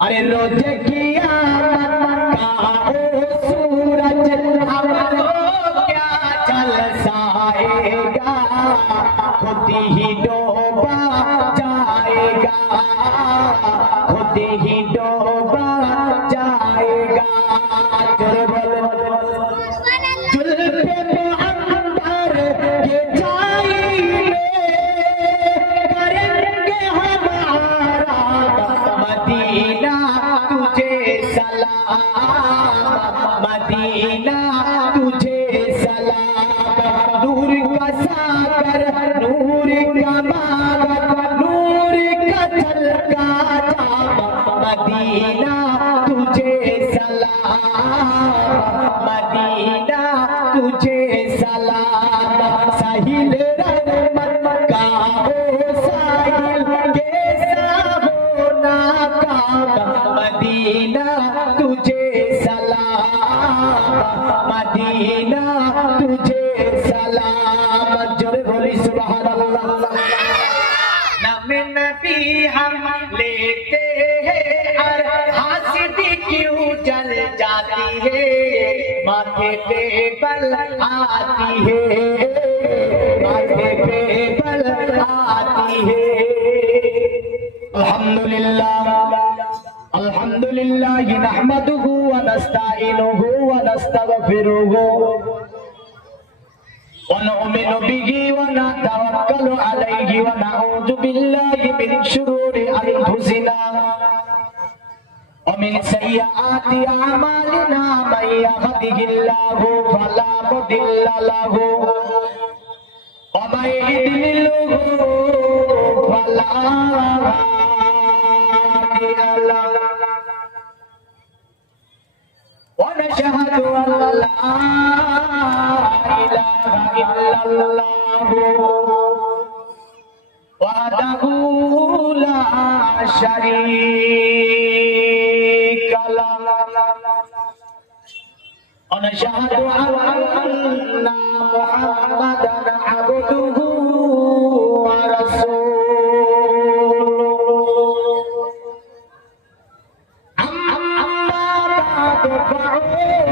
अरे रोज कियामत का ओ सूरज हमको क्या झलसाएगा, खुद ही डूबा जाएगा, खुद ही डूबा जाएगा। जुल्फ़े मुअम्बर के छाई में करेंगे हमारा मदीना तुझे सलाम, मदीना तुझे सलाम। नूर का सागर, नूर का मागर, नूर का झलका जाम, मदीना तुझे सलाम, मदीना तुझे सलाम। साहिल रहमत का ओ साहिल कैसा होना काम, मदीना तुझे सलाम, मदीना तुझे सलाम। जोरे बोली सुभान अल्लाह। नाम नबी हम लेते हैं, हर हासिदी क्यों जल जाती है, माथे पे बल आती है, माथे पे बल आती है। अल्हम्दुलिल्लाह अल्हम्दुलिल्लाह नहमदुहु व नस्तईनुहु व नस्तगफिरुहु व नु'मिनु बिही व नतवक्कलु अलैहि व नऊज़ु बिल्लाहि मिन शुरूरि अनफुसिना व मिन सय्यिआति अमालिना। मन यहदिहिल्लाहु फला मुदिल्ल लहु व मन युद्लिल्हु फला हादिया लहु। ونشهد أن لا إله إلا الله وحده لا شريك له ونشهد أن محمدا عبده ورسوله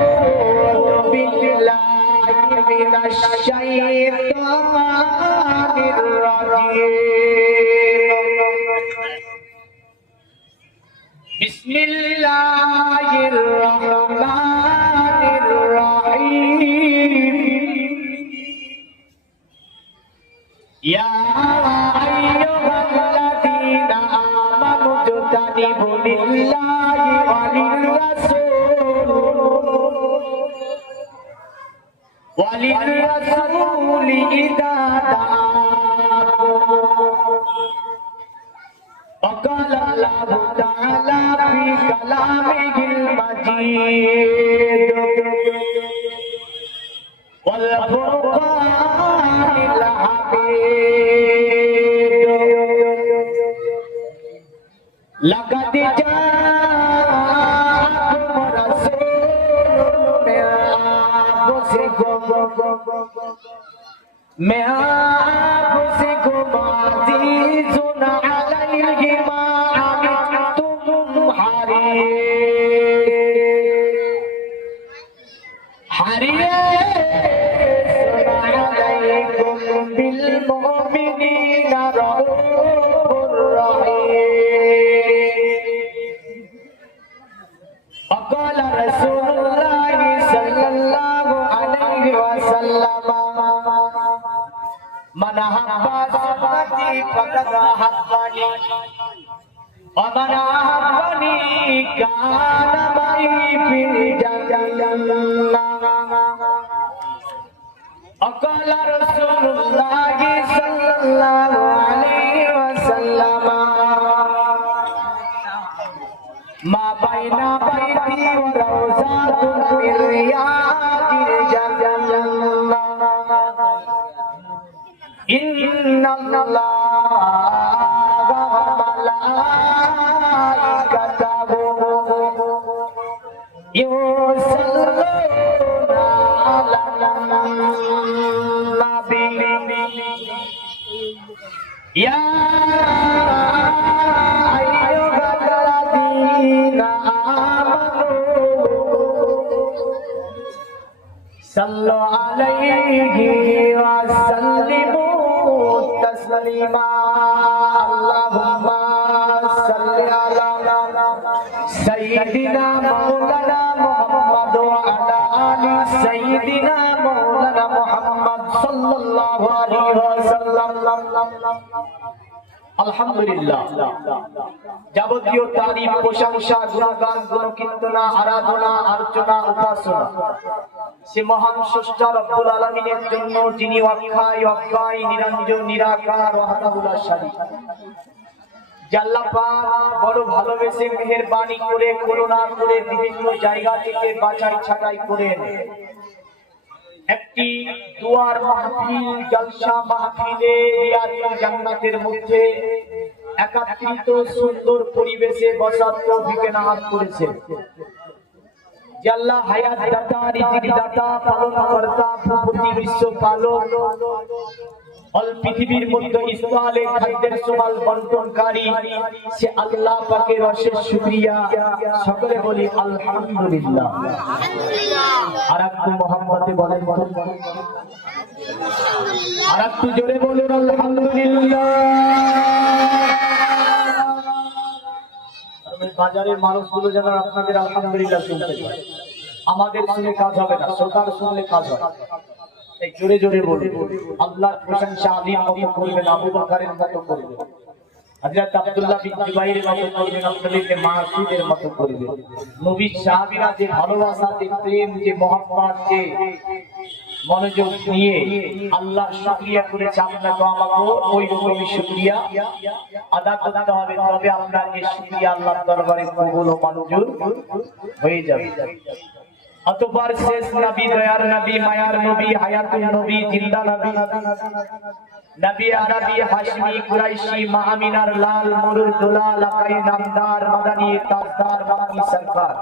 فأعوذ بالله من الشيطان الرجيم بسم الله الرحمن الرحيم يا أيها الذين آمنوا اجتنبوا لله وللرسول إذا دعاكم وقال الله تعالى في كلامه المجيد والفرقان الحميد لقد جاءكم رسول من أنفسكم عزيز عليه ما عنتم حريص عليكم بالمؤمنين رؤوف رحيم. وقال رسول الله صلى الله عليه وسلم من أحب سنتي فقد أحبني ومن أحبني كان معي في الجنة. وقال رسول الله صلى الله عليه وسلم ما بين بيتي وروضة من رياض الجنة إن الله وملائكته يصلون على النبي يا أيها الذين সাল্লু আলাইহি ওয়া সাল্লিমু তাসলিমা আল্লাহুম্মা সাল্লি আলা সাইয়্যিদিনা মাওলানা মুহাম্মদ ওয়া আলা আলি সাইয়্যিদিনা মাওলানা মুহাম্মদ সাল্লাল্লাহু আলাইহি ওয়াসাল্লাম। আলহামদুলিল্লাহ, যাবতীয় তারিফ, প্রশংসা, গুণগান, গুণকীর্তনা, আরাধনা, আর্চনা, উপাসনা সে মহান স্রষ্টা রব্বুল আলামিনের জন্য, যিনি অক্ষয় অক্ষয়, নিরঞ্জন, নিরাকার, ওয়াহদাহুল শারীক। আল্লাহ পাক বড় ভালোবেসে মেহেরবানি করে, করুণা করে বিভিন্ন জায়গা থেকে বাছাই ছাঁটাই করেন একটি দুয়ার মাহফিল, জলসা মাহফিলে রিয়াজুল জান্নাতের মধ্যে একাত্রিত সুন্দর পরিবেশে বসার তৌফিক এনায়েত করেছেন। যে আল্লাহ হায়াত দাতা, রিজিক দাতা, পালন কর্তা, প্রতি বিশ্ব পালক, অল পৃথিবীর মধ্যে ইসমালে খাদ্যের সমাল বন্টনকারী সে আল্লাহ পাকের অশেষ শুকরিয়া। সকলে বলি আলহামদুলিল্লাহ। আর একটু মোহাম্মদে বলেন, আর একটু জোরে বলুন আলহামদুলিল্লাহ। বাজারের মানুষগুলো যেন আপনাদের আলহামদুলিল্লাহ শুনতে পায়। আমাদের শুনে কাজ হবে না, সরকার শুনলে কাজ হবে। এই জোরে জোরে বলুন, আল্লাহর প্রশংসা আলীর মতো করবেন, আবু বকরের মতো করবেন, হযরত আব্দুল্লাহ বিন জুবাইরের মতো করবেন, আব্দুল্লাহ ইবনে মাসউদের মতো করবেন। নবী সাহাবীরা যে ভালোবাসা, যে প্রেম, যে মহব্বত, যে মনোযোগ নিয়ে আল্লাহর শুকরিয়া করেছে, আপনাকে আমাকে ওই রকমই শুকরিয়া আদা করতে হবে। তবে আমরা এই শুকরিয়া আল্লাহর দরবারে কবুল ও মঞ্জুর হয়ে যাবে। অতঃপর শেষ নবী, দয়ার নবী, মায়ার নবী, হায়াতুল নবী, জিন্দা নবী, নবী আরবি, হাশমি, কুরাইশি, মাহমিনার লাল, মরুর দুলাল, আকাই নামদার, মাদানী তাজদার, মাকি সরকার,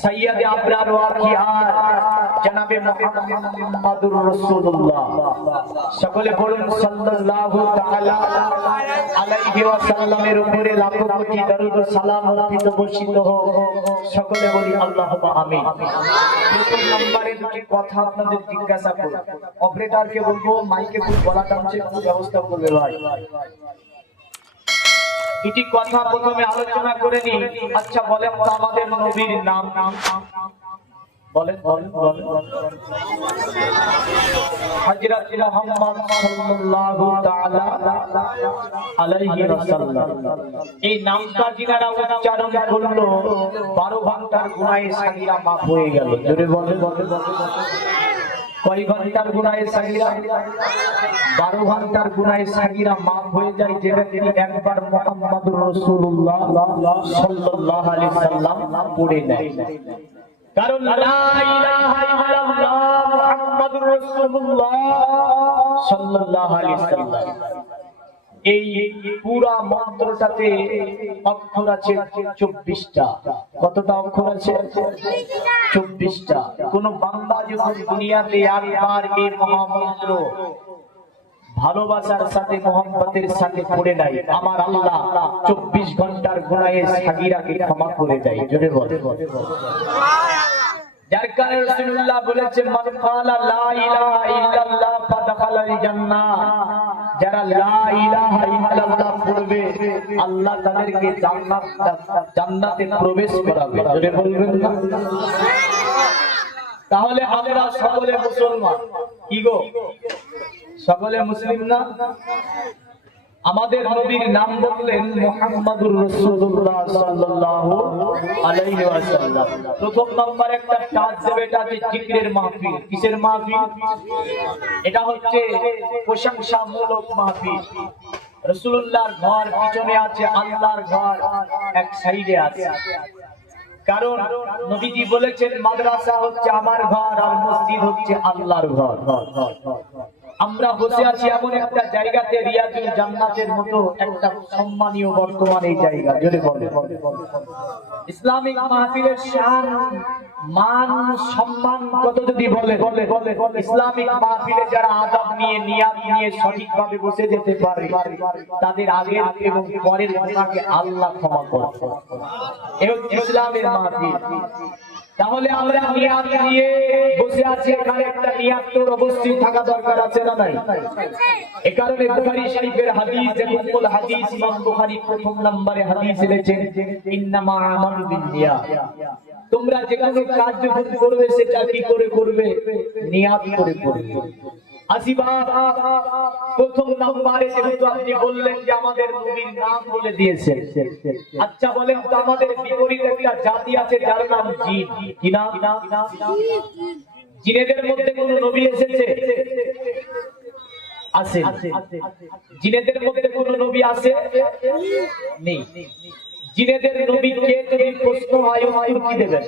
সৈয়দ আবরার ওয়া খিয়ার জনাবে মুহাম্মদুর রাসূলুল্লাহ। সকলে বলুন সাল্লাল্লাহু তাআলা আলাইহি ওয়াসাল্লামের উপরে লাখো কোটি দরুদ ও সালাম অর্পিত বর্ষিত হোক। সকলে বলি আল্লাহুম্মা আমিন। প্রথম নম্বরে দুটি কথা আপনাদের জিজ্ঞাসা করব, অপারেটরকে বলবো মাইকে খুব গলা টানছে, একটু ব্যবস্থা করবে ভাই। দুটি কথা প্রথমে আলোচনা করে নি। আচ্ছা বলেন তো আমাদের নবীর নাম বলেন, হযরত মুহাম্মদ সাল্লাল্লাহু তাআলা আলাইহি ওয়াসাল্লাম। এই নামটা যিনারা উচ্চারণ করলো 12 ঘন্টার গুনাহে সাগীরা মাফ হয়ে গেল। জোরে বলেন, কয় ঘন্টার গুনাহে সাগীরা? 12 ঘন্টার গুনাহে সাগীরা মাফ হয়ে যায় যে ব্যক্তি একবার মুহাম্মদুর রাসূলুল্লাহ সাল্লাল্লাহু আলাইহি সাল্লাম পড়ে নেয়। কারণ লা ইলাহা ইল্লাল্লাহ মুহাম্মাদুর রাসূলুল্লাহ সাল্লাল্লাহু আলাইহি সাল্লাম, এই পুরা মন্ত্রটাতে অক্ষর আছে 24টা। কতটা অক্ষর আছে? 24টা। কোন বান্দা যখন দুনিয়াতে একবার এই মহামন্ত্র ভালোবাসার সাথে, মোহাম্মতের সাথে পড়ে নাই, আমার আল্লাহ 24 ঘন্টার গুনাহে সাগীরাকে ক্ষমা করে দেয়। জোরে বলে। যার কারণে রাসূলুল্লাহ বলেছেন, মান ক্বালা লা ইলাহা ইল্লাল্লাহ ফাদাখালাল জান্নাহ, যারা লা ইলাহা ইল্লাল্লাহ পড়বে আল্লাহ তাদেরকে জান্নাতে প্রবেশ করাবে। জোরে বলবেন না? তাহলে আমরা সকলে মুসলমান, কি গো সকলে মুসলিম না? আমাদের নবীর নাম বললেন মুহাম্মদুর রাসূলুল্লাহ সাল্লাল্লাহু আলাইহি ওয়াসাল্লাম। প্রথম নম্বর একটা কাজ দেবে, এটা হচ্ছে জিকিরের মাহফিল। কিসের মাহফিল? এটা হচ্ছে প্রশংসামূলক মাহফিল। রাসূলুল্লাহর ঘর পিছনে আছে, আল্লাহর ঘর এক সাইডে আছে। কারণ নবীজি বলেছেন মাদ্রাসা হচ্ছে আমার ঘর আর মসজিদ হচ্ছে আল্লাহর ঘর। আমরা বসে আছি এমন একটা জায়গাতে, রিয়াজুল জান্নাতের মতো একটা সম্মানীয় বর্তমান এই জায়গা। জোরে বলে। ইসলামিক মাহফিলের শান, মান, সম্মান কত যদি বলে, ইসলামিক মাহফিলে যারা আদব নিয়ে, নিয়াত নিয়ে সঠিকভাবে বসে যেতে পারে তাদের আগের এবং পরের গুনাহকে আল্লাহ ক্ষমা করে। এই হচ্ছে ইসলামের মাহফিল। তাহলে আমরা নিয়াত নিয়ে বসে আছি, এখানে একটা নিয়াত তো অবশ্যই থাকা দরকার, আছে না নাই? এই কারণে বুখারী শরীফের হাদিস, উম্মুল হাদিস ইমাম বুখারী প্রথম নম্বরে হাদিস লিখেছেন, ইন্নামা আমালু বিন্নিয়াত। তোমরা যে কোনো কাজ যখন করবে সেটা কি করে করবে? নিয়াত করে করবে। প্রথম নম্বরে যেহেতু আপনি বললেন যে আমাদের নবীর নাম বলে দিয়েছেন, আচ্ছা বলেন তো আমাদের বিপরীত একটা জাতি আছে যার নাম জিন। কি নাম? জিনেদের মধ্যে কোন নবী এসেছে? আছে। জিনেদের মধ্যে কোন নবী আছে? নেই। জিনেদের নবী কে যদি প্রশ্ন হয় উত্তর কি দেবেন?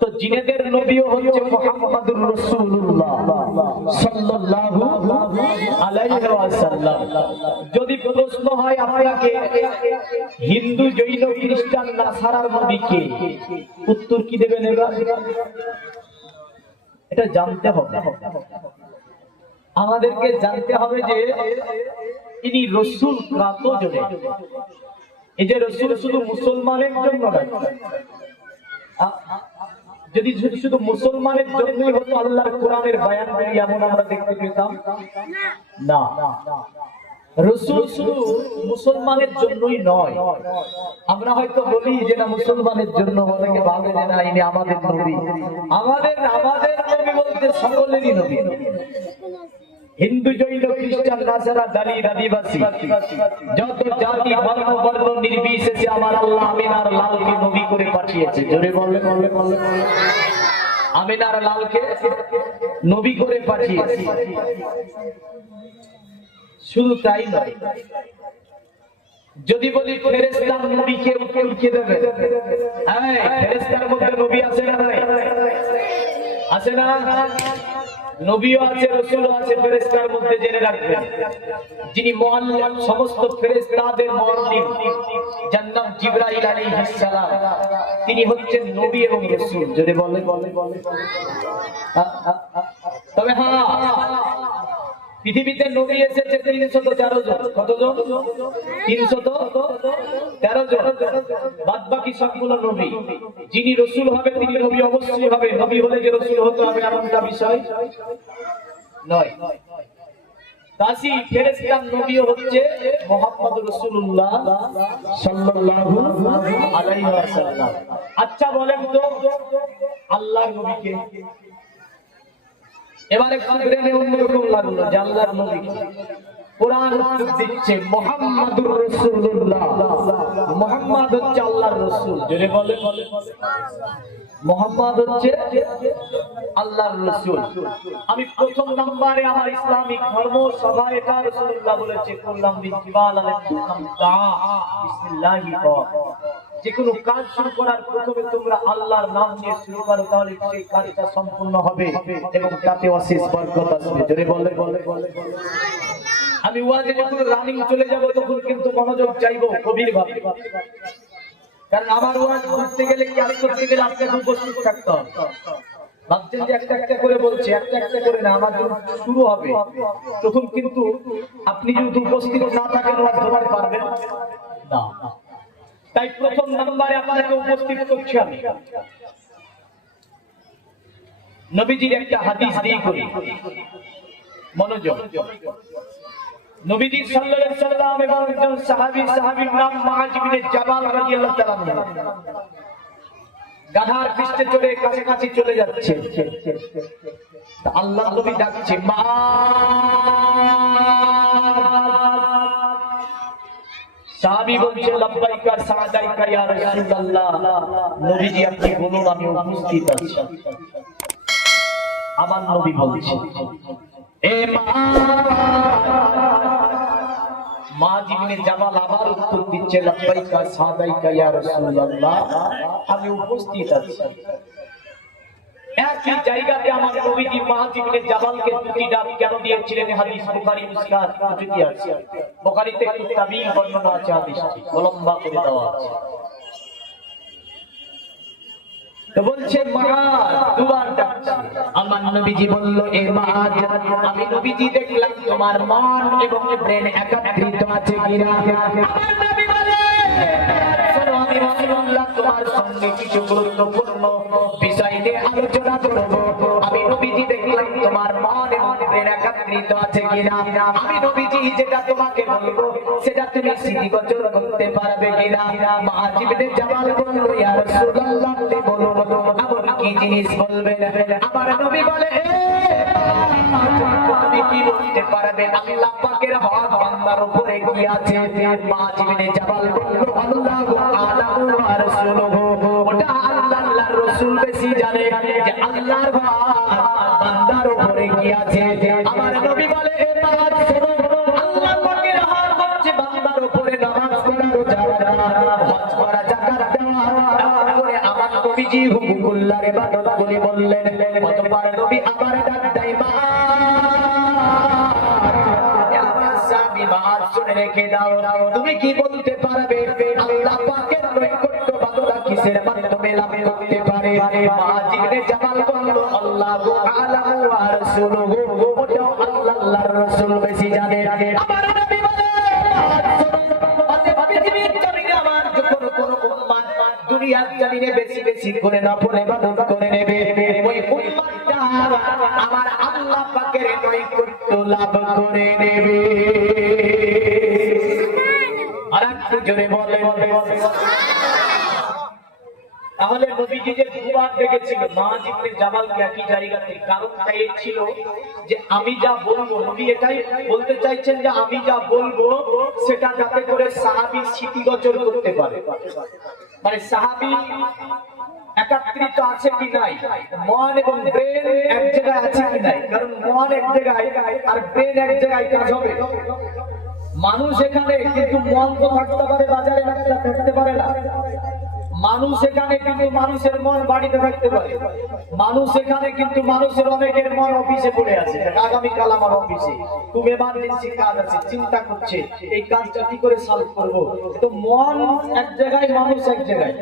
তো জিনেদের নবীও হচ্ছে মুহাম্মদুর রাসূলুল্লাহ সাল্লাল্লাহু আলাইহি ওয়াসাল্লাম। যদি প্রশ্ন হয় আপনাকে হিন্দু, জৈন, খ্রিস্টান, নাসারার নবী কে, উত্তর কি দেবেন? এটা জানতে হবে, আমাদেরকে জানতে হবে যে ইনি রাসূল কতজনে। এই যে রাসূল শুধু মুসলমানের জন্য নয়, যদি শুধু মুসলমানের জন্যই হতো আল্লাহর কোরআনের বয়ান করি এমন আমরা দেখতে পেতাম না। রাসূল শুধু মুসলমানের জন্যই নয়। আমরা হয়তো বলি যে না মুসলমানের জন্য, অনেকে ভাবে যে না ইনি আমাদের নবী। আমাদের নবী বলতে সকলেরই নবী। হিন্দু, জৈন, খ্রিস্টান, নাসারা, দালিত, আদিবাসী, যত জাতি, ধর্ম, বর্ণ নির্বিশেষে আমার আল্লাহ আমিনার লালকে নবী করে পাঠিয়েছে। জোরে বললে আমিনার লালকে নবী করে পাঠিয়েছে। শুধু তাই নয়, যদি বলি ফেরেশতার নবীকে উত্তর কে দেবে? হ্যাঁ, ফেরেশতার মধ্যে নবী আছে না নাই? আছে না? নবীও আছে, রাসূলও আছে ফেরেশতার মধ্যে, জেনে রাখবেন। যিনি মুআল্লিম, সমস্ত ফেরেশতাদের মুআল্লিম, যার নাম জিবরাইল আলাইহিস সালাম, তিনি হচ্ছেন নবী এবং রাসূল। যদি বলে তবে হ্যাঁ, পৃথিবীতে নবী এসেছে 313 জন। কতজন? 313 জন। বাদ বাকি সবগুলো নবী। যিনি রাসূল হবে তিনি নবী অবশ্যই হবে। নবী হলে যে রাসূল হতে হবে এমনটা বিষয় নয়। তাসি ফেরেশতার নবীও হচ্ছে মুহাম্মদুর রাসূলুল্লাহ সাল্লাল্লাহু আলাইহি ওয়াসাল্লাম। আচ্ছা বলেন তো আল্লাহর নবীকে, এবারে ব্রেনে অন্যরকম লাগলো যে আল্লাহর নবী কোরআন উত্তর দিচ্ছে মুহাম্মাদুর রাসূলুল্লাহ। মুহাম্মদ হচ্ছে আল্লাহর রাসূল। যদি বলে মুহাম্মদ হচ্ছে আল্লাহর রাসূল। আমি প্রথম নম্বরে আমার ইসলামিক ধর্ম সভা এটা রাসূলুল্লাহ বলেছে, কুল্লাম বিসমিল্লাহ আলাইকুম দাআ বিসমিল্লাহি কও। যে কোনো কাজ শুরু করার প্রথমে তোমরা আল্লাহর নাম নিয়ে শুরু করো, তাহলে সেই কাজটা সম্পূর্ণ হবে এবং তাতে অশেষ বরকত আসবে। জোরে বলে আমি ওয়াজে যখন রানিং চলে যাব তখন কিন্তু মনোযোগ চাইবো গভীর ভাবে, কারণ আমার ওয়াজ করতে গেলে ক্লাস করতে গেলে আপনাকে উপস্থিত থাকতে হবে। ভাবছেন যে একটা একটা করে বলছি, একটা একটা করে না, আমার যখন শুরু হবে তখন কিন্তু আপনি যদি উপস্থিত না থাকেন ওয়াজ ধরতে পারবেন না। তাই প্রথম নম্বরে আপনাকে উপস্থিত করছি আমি। নবীজির একটা হাদিস দিয়ে করি, মনোযোগ। নবীজি সাল্লাল্লাহু আলাইহি সাল্লাম এবং একজন সাহাবীর নাম মুআয ইবনে জাবাল রাদিয়াল্লাহু তাআলা আনহু গাধার পৃষ্ঠে চড়ে কাছাকাছি চলে যাচ্ছে। আল্লাহর নবী ডাকছে সাহাবী বলছে লব্বাইকা সাদাইকা ইয়া রাসূলুল্লাহ। নবীজি আপনি বলুন আমি উপস্থিত আছি। আমার নবী বলছে এ মুআয ইবনে জাবাল আবার উত্তর দিচ্ছে লব্বাইকা সাদাইকা ইয়া রাসূলুল্লাহ, আমি উপস্থিত আছি। একই জায়গাতে আমার নবীজি মুআয ইবনে জাবালকে দুটি ডাক কেন দিয়েছিলেন? হাদিস বুখারী মুসকাত দুটি আছে। বুখারীতে একটু তাবিঈ বর্ণনা আছে, হাদিসটি লম্বা করে দেওয়া আছে। তো বলছে মুআয দুবার ডাকছে। আমার নবীজি বলল এ মুআয, আমি নবীজি দেখলাম তোমার মন এবং ব্রেন একত্রিত আছে কিনা। আমার নবী বলে শোনো আমি আমি রাসূলুল্লাহ তোমার সঙ্গে কিছু গুরুত্বপূর্ণ বিষয় নিয়ে আলোচনা করব। আমি নবীজি দেখলাম তোমার মন এবং প্রাণ একত্রিত আছে কিনা। আমি নবীজি যেটা তোমাকে বলবো সেটা তুমি স্মৃতিগোচর করতে পারবে কিনা। মুআয ইবনে জামাল বলল, ইয়া রাসূলুল্লাহ আপনি বলুন এমন কি জিনিস বলবেন। আমার নবী বলে, তুমি কি বলতে পারবে আল্লাহ পাকের হক বান্দার উপরে কি আছে। মুআয ইবনে জামাল বলল, আল্লাহু আ'লামু ওয়া রাসূলুহু, ওটা আল্লাহর রাসূল বেশি জানে যে আল্লাহর হক বান্দার উপরে কি আছে। আমার নবী বলে, মুআয শোনো, আল্লাহ পাকের হক হচ্ছে বান্দার উপরে নামাজ পড়া, রোজা রাখা, হজ করা, যাকাত দেওয়া। এমন করে আমার নবীজি হুকুকুল্লাহর ইবাদত গুলি বললেন। কতবার নবী আবার ডাক দেয়, শুনে রেখে দাও, তুমি কি বলতে পারবে আল্লাহ পাকের নৈকট্য বান্দা কিসের মাধ্যমে লাভ করতে পারে। মুআয ইবনে জামাল বলল, আল্লাহু আ'লামু ওয়া রাসূলুহু, ওটা আল্লাহর রাসূল বেশি জানে। আমার নবী বলে, পৃথিবীর জমিনে আমার যখন কোন উম্মত দুনিয়ার জমিনে বেশি বেশি করে নফল ইবাদত করে নেবে, ওই উম্মতটা আমার আল্লাহ পাকের নৈকট্য লাভ করে নেবে। তাহলে নবীজি যে দুবার দেখেছিল মুআয ইবনে জামালকে একই জায়গাতে, কারণটা এই ছিল যে আমি যা বলবো, নবী এটাই বলতে চাইছেন যে আমি যা বলবো সেটা যাতে করে সাহাবী স্মৃতিগোচর করতে পারে। মানে সাহাবী একত্রিত আছে কি নাই, মন এবং ব্রেন এক জায়গায় আছে কি নাই। কারণ মন এক জায়গায় আর ব্রেন এক জায়গায় কাজ হবে। মানুষ এখানে কিন্তু মন তো থাকতে পারে বাজারে, থাকতে পারে না। মানুষ এখানে কিন্তু মানুষের মন বাড়িতে থাকতে পারে। মানুষ এখানে কিন্তু মানুষের অনেকের মন অফিসে পড়ে আছে, আগামীকাল আমার অফিসে খুব এমার্জেন্সি কাজ আছে, চিন্তা করছে এই কাজটা কি করে সলভ করবো। তো মন এক জায়গায়, মানুষ এক জায়গায়।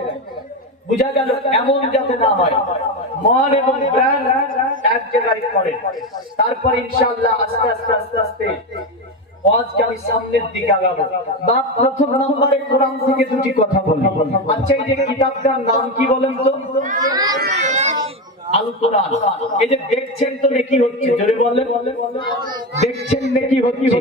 বুঝা গেল? এমন যাতে না হয়, মন এবং প্রাণ এক জায়গায় করে। তারপর ইনশাআল্লাহ আস্তে আস্তে আস্তে আস্তে আজকে আমি সামনের দিকে আগাবো। বা প্রথম নম্বরে কোরআন থেকে দুটি কথা বলি। আচ্ছা, এই যে কিতাবটার নাম কি বলেন তো? আল কোরআন। এই যে দেখছেন তো নেকি হচ্ছে, জোরে বলেন। দেখছেন নেকি হচ্ছে।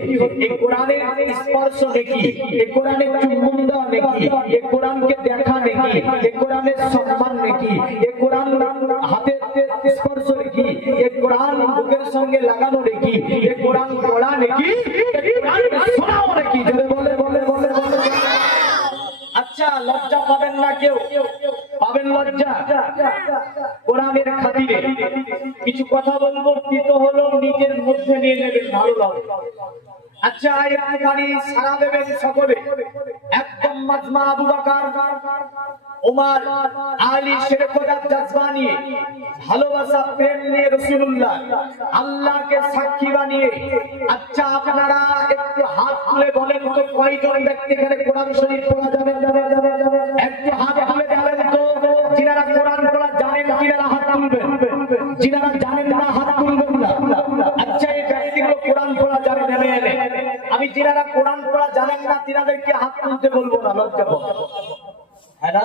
এই কোরআনের স্পর্শ নেকি, এই কোরআনের চুম্বন দেওয়া নেকি, এই কোরআনকে দেখা নেকি, এই কোরআনের সম্মান নেকি, এই কোরআন হাতে স্পর্শ নেকি, এই কোরআন বুকের সঙ্গে লাগানো নেকি, এই কোরআন পড়া নেকি, এই কোরআন শোনাও নেকি, জোরে বলে বলে বলে বলে। আচ্ছা, লজ্জা পাবেন না কেউ? পাবেন লজ্জা? কোরআনের খাতিরে কিছু কথা বলবো, কৃত হলো নিজের মধ্যে নিয়ে নেবেন, ভালো লাগবে। আচ্ছা, একটুখানি সারা দেবেন সকলে। একদম মাজমা আবু বকর, ওমর, আলী, শেরখোদার জজবা নিয়ে, ভালোবাসা প্রেম নিয়ে, রাসূলুল্লাহ আল্লাহকে সাক্ষী বানিয়ে। আচ্ছা, আপনারা একটু হাত তুলে বলেন তো কয়জন ব্যক্তি এখানে কোরআন শরীফ পড়া যাবে? একটু হাত তুলে বলেন তো, যিনারা কোরআন পড়া জানেন তিনারা হাত তুলবেন, যিনারা জানেন না হাত তুলবেন না। আচ্ছা, এই ব্যক্তিগুলো কোরআন পড়া জানে নেমে এনে, আমি যিনারা কোরআন পড়া জানেন না তিনাদেরকে হাত তুলতে বলবো না, লজ্জা পাবে। হ্যাঁ না?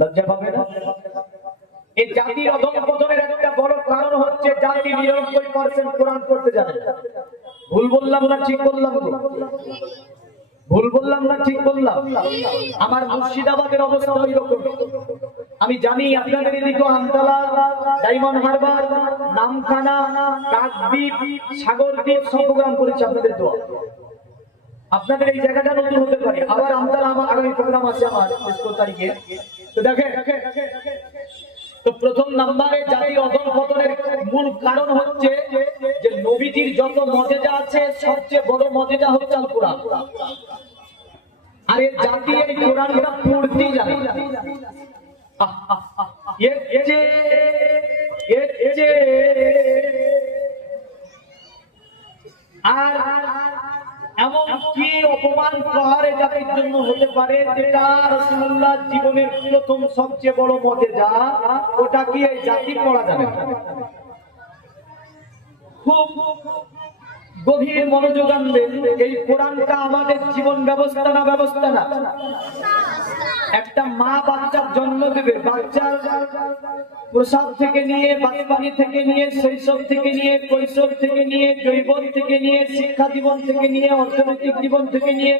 লজ্জা পাবে না? এই জাতির অধঃপতনের একটা বড় কারণ হচ্ছে জাতি 99% কোরআন পড়তে জানে না। ভুল বললাম না ঠিক বললাম? ভুল বললাম না ঠিক বললাম? আমার মুর্শিদাবাদের অবস্থা ওইরকম। আমি জানি আপনাদের এদিকে আমতলা, ডায়মন্ড হারবার, নামখানা, কাকদ্বীপ, সাগরদ্বীপ সব প্রোগ্রাম করেছে আপনাদের দোয়া। আপনাদের এই জায়গাটা নতুন হতে পারে। আবার আমতলা আমার আগামী প্রোগ্রাম আছে আমার 24 তারিখে। তো দেখেন, তো প্রথম নম্বরে জাতির অধঃপতনের মূল কারণ হচ্ছে যে নবীজির যত মজেজা আছে সবচেয়ে বড় মজেজা হচ্ছে আল কোরআন। আর এই জাতি এই কোরআনটা পড়তেই জানে। আর এমন কি অপমান প্রহারে জাতির জন্য হতে পারে যেটা রাসূলুল্লাহ জীবনের প্রথম সবচেয়ে বড় মজেজা, ওটা কি এই জাতি পড়া যাবে? খুব গভীর মনোযোগ আনবেন। এই কোরআনটা আমাদের জীবন ব্যবস্থা না, ব্যবস্থা না? একটা মা বাচ্চার জন্ম দেবে, বাচ্চার প্রসব থেকে নিয়ে, বাচ্চানি থেকে নিয়ে, শৈশব থেকে নিয়ে, কৈশোর থেকে নিয়ে, যৌবন থেকে নিয়ে, শিক্ষা জীবন থেকে নিয়ে, অর্থনৈতিক জীবন থেকে নিয়ে,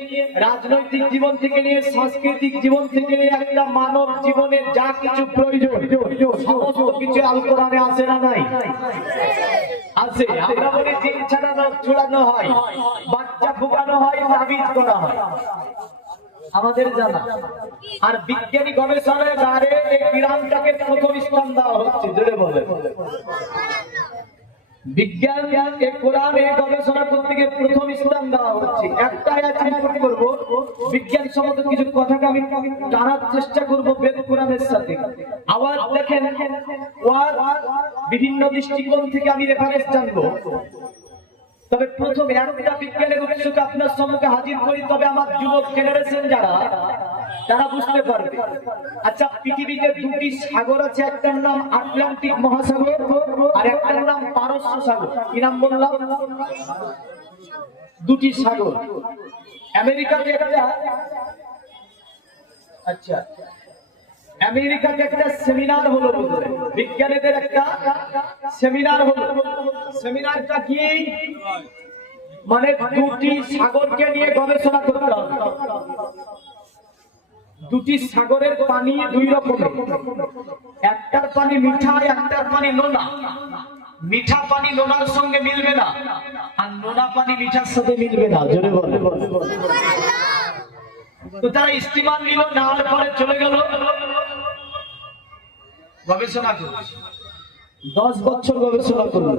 রাজনৈতিক জীবন থেকে নিয়ে, সাংস্কৃতিক জীবন থেকে নিয়ে, একটা মানব জীবনের যা কিছু প্রয়োজন সমস্ত কিছু আল কোরআনে আছে না নাই? আছে। আমরা বলি জিন ছাড়ানো ছুড়ানো হয়, বাচ্চা ফুকানো হয়, তাবিজ করা হয়, আমাদের জানা। আর বিজ্ঞানী গবেষণায় দ্বারে এই বিরামটাকে প্রথম স্থান দেওয়া হচ্ছে, জোরে বলে। বিজ্ঞান এই কোরআনে গবেষণা করতে গিয়ে প্রথম স্থান দেওয়া হচ্ছে। একটা আয়াত রিপোর্ট করব, বিজ্ঞান সম্মত কিছু কথাকে আমি জানার চেষ্টা করব বেদ কোরআনের সাথে। আবার দেখেন ওয়ার বিভিন্ন দৃষ্টিকোণ থেকে আমি রেফারেন্স জানবো। তবে প্রথম একটা বিজ্ঞানের উৎসকে আপনার সম্মুখে হাজির করি, তবে আমার যুবক জেনারেশন যারা তারা বুঝতে পারবে। আচ্ছা, পৃথিবীতে দুটি সাগর আছে, একটার নাম আটলান্টিক মহাসাগর আর একটার নাম পারস্য সাগর। কি নাম বললাম? দুটি সাগর। আমেরিকাতে একটা, আচ্ছা আমেরিকাতে একটা সেমিনার হলো, বিজ্ঞানীদের একটা সেমিনার হলো। সেমিনারটা কি? মানে দুটি সাগরকে নিয়ে গবেষণা করতে হবে। দুটি সাগরের পানি দুই রকমের, একটার পানি মিঠা, একটার পানি নোনা। মিঠা পানি নোনার সঙ্গে মিলবে না, আর নোনা পানি মিঠার সাথে মিলবে না, জোরে বলে। তো তারা স্টিমার নিল, নেওয়ার পরে চলে গেল গবেষণা করতে। 10 বছর গবেষণা করলো।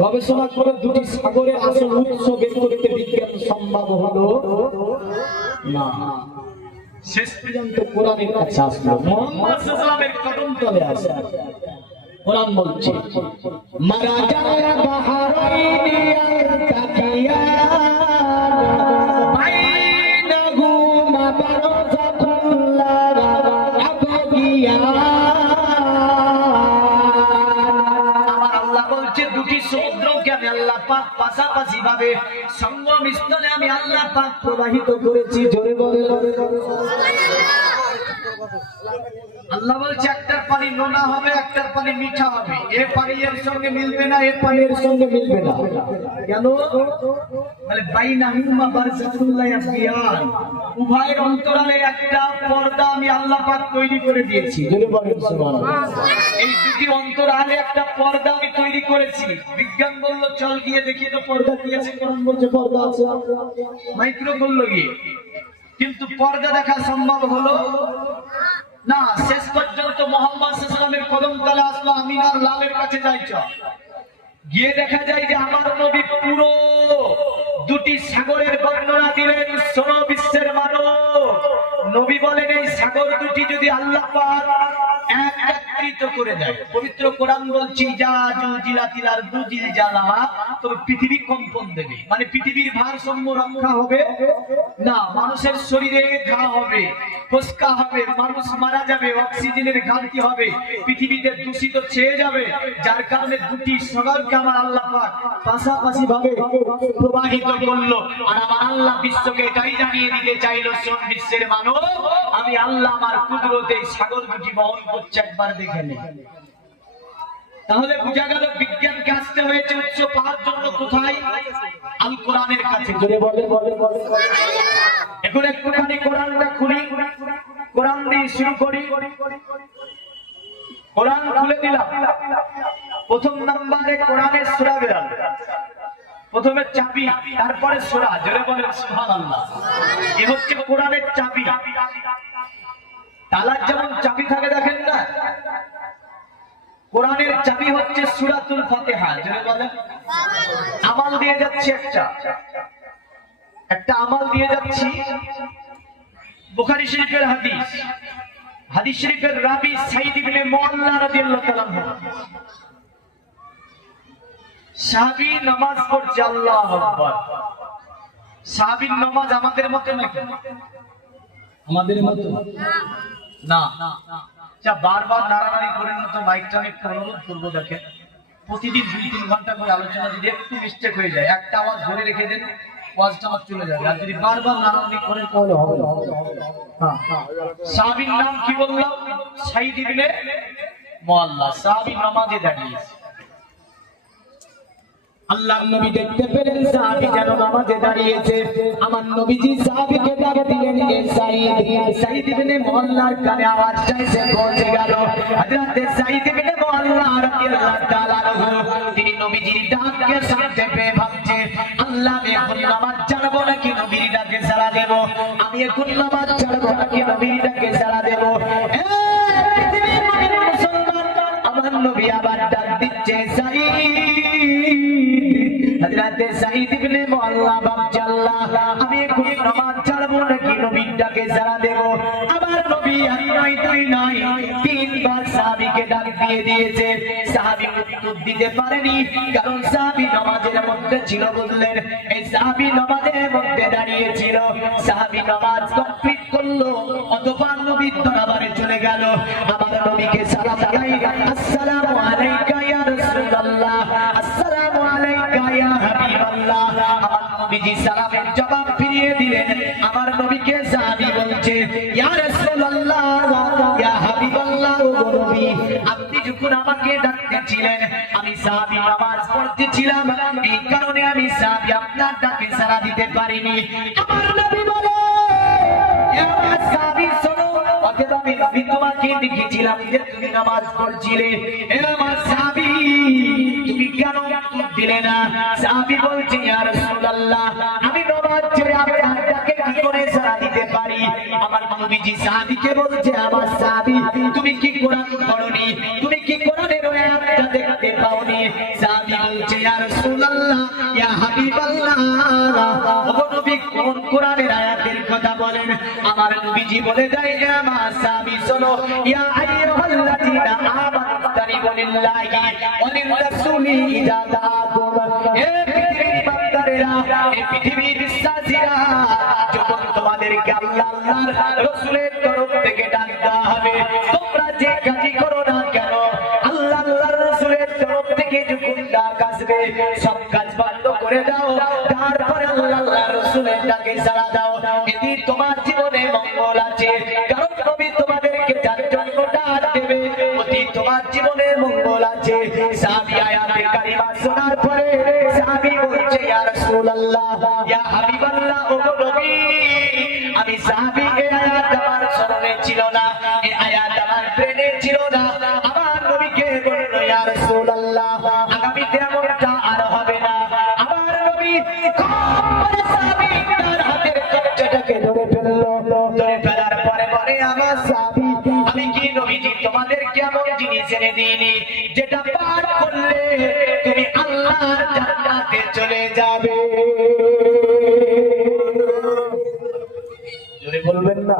গবেষণা করে দুটি সাগরের আসল উৎস বের করতে বিজ্ঞান সম্ভব হলো না। শেষ পর্যন্ত কোরআনের কাছে আসলো, মুহাম্মদ সাল্লাল্লাহু আলাইহি ওয়াসাল্লামের কদম তলে আসে। কোরআন বলছে, মারা যায় বাহারাইনি আলতাকিয়ান বাইনাহুমা বারযাখুন লা ইয়াবগিয়ান। আমার আল্লাহ বলছে, দুটি সমুদ্রকে আমি আল্লাহ পাক পাশাপাশি ভাবে সঙ্গম স্থলে আমি আল্লাহ পাক প্রবাহিত করেছি, জোরে বলে। আল্লাহ বলছে একটার পানি নোনা হবে, একটার পানি মিঠা হবে। এ পানি এর সঙ্গে মিলবে না, এ পানি এর সঙ্গে মিলবে না। কেন? মানে বাইনাহুমা বারযাখুন লা ইয়াবগিয়ান, উভয়ের অন্তরালে একটা পর্দা আমি আল্লাহ পাক তৈরি করে দিয়েছি, জোরে বলেন সুবহানাল্লাহ। এই দুটি অন্তরালে একটা পর্দা আমি তৈরি করেছি। বিজ্ঞান বলল চল গিয়ে দেখি তো পর্দা কি আছে। কোরআন বলছে পর্দা আছে। মাইক্রো বলল গিয়ে, কিন্তু পর্দা দেখা সম্ভব হলো না। শেষ পর্যন্ত মুহাম্মদ সাল্লাল্লাহু আলাইহি ওয়াসাল্লামের কদম তলে আসলো। আমিনার লালের কাছে যাইছ, গিয়ে দেখা যায় যে আমার নবী পুরো দুটি সাগরের বর্ণনা দিলেন। শোনো বিশ্বের মানব, নবী বলেন এই সাগর দুটি যদি আল্লাহ পাক একত্রিত করে দেয়, পবিত্র কোরআন বলছি যা জুজিলাতিল আরদু জিলজালাহা, তবে পৃথিবী কম্পন দেবে। মানে পৃথিবীর ভারসাম্য রক্ষা হবে না, মানুষের শরীরে ঘা হবে, ফোসকা হবে, মানুষ মারা যাবে, অক্সিজেনের ঘাটতি হবে, পৃথিবীতে দূষিত ছেয়ে যাবে। যার কারণে দুটি সাগরকে আমার আল্লাহ পাক পাশাপাশি ভাবে প্রবাহিত করলো। আর আমার আল্লাহ বিশ্বকে এটাই জানিয়ে দিতে চাইলো, শোন বিশ্বের মানব, আমি আল্লাহ আমার কুদরতে সাগর দুটি বহন করছে, একবার দেখে নে। তাহলে বোঝা গেল বিজ্ঞানকে আসতে হয়েছে উৎস পাওয়ার জন্য কোথায়? আল কোরআনের কাছে, জোরে বলে। এখন একটুখানি কোরআনটা খুলি, কোরআন দিয়ে শুরু করি। কোরআন খুলে দিলাম, প্রথম নম্বরে কোরআনের সূরা বেরাল। প্রথমে চাবি, তারপরে সূরা, জোরে বলেন সুবহানাল্লাহ। এই হচ্ছে কোরআনের চাবি। তালার যেমন চাবি থাকে দেখেন না, কোরআনের চাবি হচ্ছে সূরাতুল ফাতিহা, জোরে বলেন। আমাল দিয়ে যাচ্ছি, একটা আমাল দিয়ে যাচ্ছি। বুখারী শরীফের হাদিস, হাদিস শরীফের রাবী সাঈদ ইবনে মুআল্লা রাদিয়াল্লাহু তাআলা আনহু, সাহাবী নামাজ পড়ছে, আল্লাহু আকবার। সাহাবীর নামাজ আমাদের মতো নাকি? আমাদের মতো না। যা বারবার নাড়ানাড়ি করেন না তো মাইকটা আমি একটু অনুরোধ করবো। দেখেন প্রতিদিন 2-3 ঘন্টা করে আলোচনা যদি একটু মিস্টেক হয়ে যায়, একটা আওয়াজ ধরে রেখে দেন, ওয়াজটা আমার চলে যাবে, আর যদি বারবার নারাজি করেন তাহলে হবে না। সাহাবীর নাম কি বললাম? সাঈদ ইবনে মুআল্লা। সাহাবী নামাজে দাঁড়িয়েছে, আল্লাহর নবী দেখতে পেলেন সাহাবী যেন নামাজে দাঁড়িয়েছে। আমার নবীজি সাহাবীকে ডাক দিলেন, এ সাঈদ। সাঈদ ইবনে মুআল্লার কানে আওয়াজটা এসে পৌঁছে গেল। হযরত সাঈদ ইবনে মুআল্লা রাদিয়াল্লাহু তাআলা আনহু তিনি নবীজির ডাককে শুনতে পেয়ে ভাবছে, আল্লাহ আমি এখন নামাজ ছাড়বো নাকি নবীর ডাকে সাড়া দেব? আমি এখন নামাজ ছাড়বো নাকি নবীর ডাকে সাড়া দেব? পৃথিবীর মুমিন মুসলমান, আমার নবী আবার ডাক দিচ্ছে, সাঈদ। হযরত সাঈদ ইবনে মুআল্লা ভাবছে, আল্লাহ আমি এখন নামাজ ছাড়বো নাকি নবীর ডাকে সাড়া দেব? আমার নবী আর নয় দুই নয় তিনবার সাহাবীকে ডাক দিয়ে দিয়েছে। সাহাবী উত্তর দিতে পারেনি, কারণ সাহাবী নামাজের মধ্যে ছিল। বুঝলেন, এই সাহাবী নামাজের মধ্যে দাঁড়িয়ে ছিল। সাহাবী নামাজ কমপ্লিট করলো, অতঃপর নবীর দরবারে চলে গেল। আমার নবীকে সালাম জানাই, আসসালামু আলাইকা ইয়া রাসূলুল্লাহ, আসসালামু আলাইকা ইয়া হাবিবাল্লাহ। আমার নবীজি সালামের জবাব ফিরিয়ে দিলেন। আমার নবীকে সাহাবী বলছে, ইয়া রাসূলুল্লাহ, ইয়া হাবিবাল্লাহ, ও নবী আপনি যখন আমাকে ডাকতেছিলেন আমি সাহাবী নামাজ পড়তেছিলাম, এই কারণে আমি সাহাবী আপনার ডাকে সাড়া দিতে পারিনি। আমার নবী বলে, ইয়া সাহাবী শোনো, আমি তোমাকে দেখেছিলাম যে তুমি নামাজ পড়ছিলে। এ আমার সাহাবী তুমি কেন উত্তর দিলে না? সাহাবী বলছে, ইয়া রাসূলুল্লাহ আমি নামাজ ছেড়ে আপনার ডাকে কি করে সাড়া দিতে পারি? আমার নবীজি সাহাবীকে বলছে, আমার সাহাবী তুমি কি কোরআন পড়নি? তুমি কি কোরআনের আয়াতটা দেখতে পাওনি? সাহাবী বলছে, ইয়া রাসূলুল্লাহ, ইয়া হাবিবাল্লাহ, ও নবী কোন কোরআনের আয়াতের কথা বলেন? আমার নবীজি বলে দেয়, আমার সাহাবী শোনো, ইয়া আইয়ুহাল্লাযীনা আমানু তারিবু লিল্লাহি ওয়া লির-রাসূলি ইযা দাআকুম। এ পৃথিবীর বান্দারেরা, এ পৃথিবীর বিশ্বাসীরা, যখন তোমাদেরকে আল্লাহ আল্লাহর রাসূলের তরফ থেকে ডাক দেওয়া হবে, তোমরা যে কাজই করো না কেন, আল্লাহ আল্লাহর রাসূলের তরফ থেকে যখন ডাক আসবে সব কাজ বন্ধ করে দাও, তারপরে আল্লাহ আল্লাহর রাসূলের ডাকে সাড়া দাও। এতে তোমার জীবনে মঙ্গল আছে, কারণ নবী তোমাদেরকে যার জন্য ডাক দেবে অতি তোমার জীবনে মঙ্গল আছে। সাহাবী আয়াতে কারিমা শোনার পরে সাহাবী বলছে, ইয়া রাসূলুল্লাহ, ইয়া হাবিবাল্লাহ, ও নবী আমি সাহাবী, এই আয়াত আমার স্মরণে ছিল না, এই আয়াত আমার ব্রেনে ছিল না। আমার নবীকে বলল, ইয়া রাসূলুল্লাহ আগামীতে এমনটা আর হবে না। আমার নবী সাহাবী তার হাতের কবজাটাকে ধরে ফেললো। ধরে ফেলার পরে বলে, আমার সাহাবী আমি কি নবীজি তোমাদের কেমন জিনিস এনে দিইনি যেটা পাঠ করলে তুমি আল্লাহর জান্নাতে চলে যাবে? জোরে বলবেন না?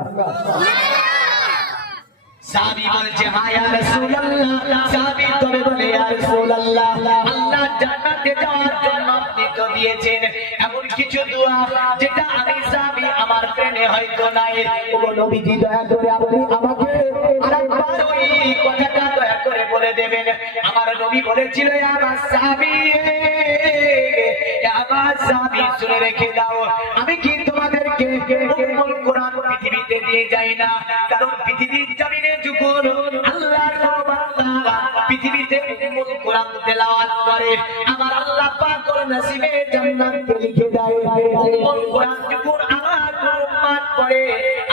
সাহাবী বলছে, হ্যাঁ ইয়া রাসূলুল্লাহ। সাহাবী তবে বলে, ইয়া রাসূলুল্লাহ আল্লাহ জান্নাতে যাওয়ার জন্য আপনি তো দিয়েছেন এমন কিছু দোয়া যেটা আমি সাহাবী আমার প্রেমে হয়তো নাই। ও নবীজি দয়া করে আপনি আমাকে আরেকবার ওই কথাটা দয়া করে বলে দেবেন। আমার নবী বলেছিল, আমার সাহাবী, আমার সাহাবী শুনে রেখে দাও, আমি কি তোমাদেরকে উম্মুল কোরআন পৃথিবীতে দিয়ে যাই না? কারণ পৃথিবীর জমিনে যখন আল্লাহর বান্দা পৃথিবীতে উম্মুল কোরআন তেলাওয়াত করে, আমার আল্লাহ পাক ওর নসিবে জান্নাত লিখে দেয়। উম্মুল কোরআন যখন আমার উম্মত পড়ে,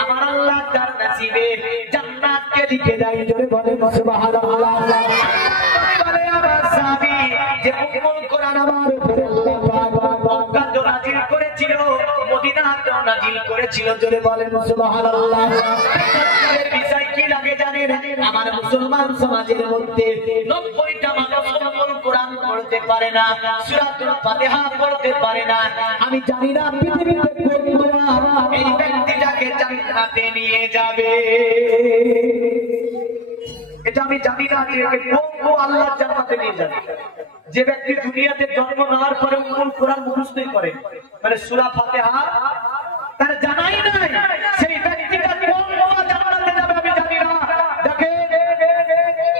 আমার আল্লাহ তার নসিবে জান্নাতকে লিখে দেয়। জোরে বলেন সুবহানাল্লাহ। বলে আমার সাহাবী যে উম্মুল কোরআন আমার উপরে আল্লাহ পাক নাযিল করেছিল, মদিনাতেও নাযিল করেছিল। জোরে বলেন সুবহানাল্লাহ। এর বিষয় কি লাগে জানেন? আমার মুসলমান সমাজের মধ্যে 90টা মানুষ উম্মুল কোরআন পড়তে পারে না, সূরাতুল ফাতিহা পড়তে পারে না। আমি জানি না পৃথিবীতে কোন দোয়া এই ব্যক্তিটাকে জান্নাতে নিয়ে যাবে। এটা আমি জানি না যে কোন আল্লাহ জান্নাতে নিয়ে যাবে। যে ব্যক্তি দুনিয়াতে জন্ম নেওয়ার পরে উম্মুল কোরআন মুখস্থই করে, মানে সূরা ফাতিহা তার জানাই নাই, সেই ব্যক্তিটা কোন দোয়া জান্নাতে যাবে আমি জানি না। দেখে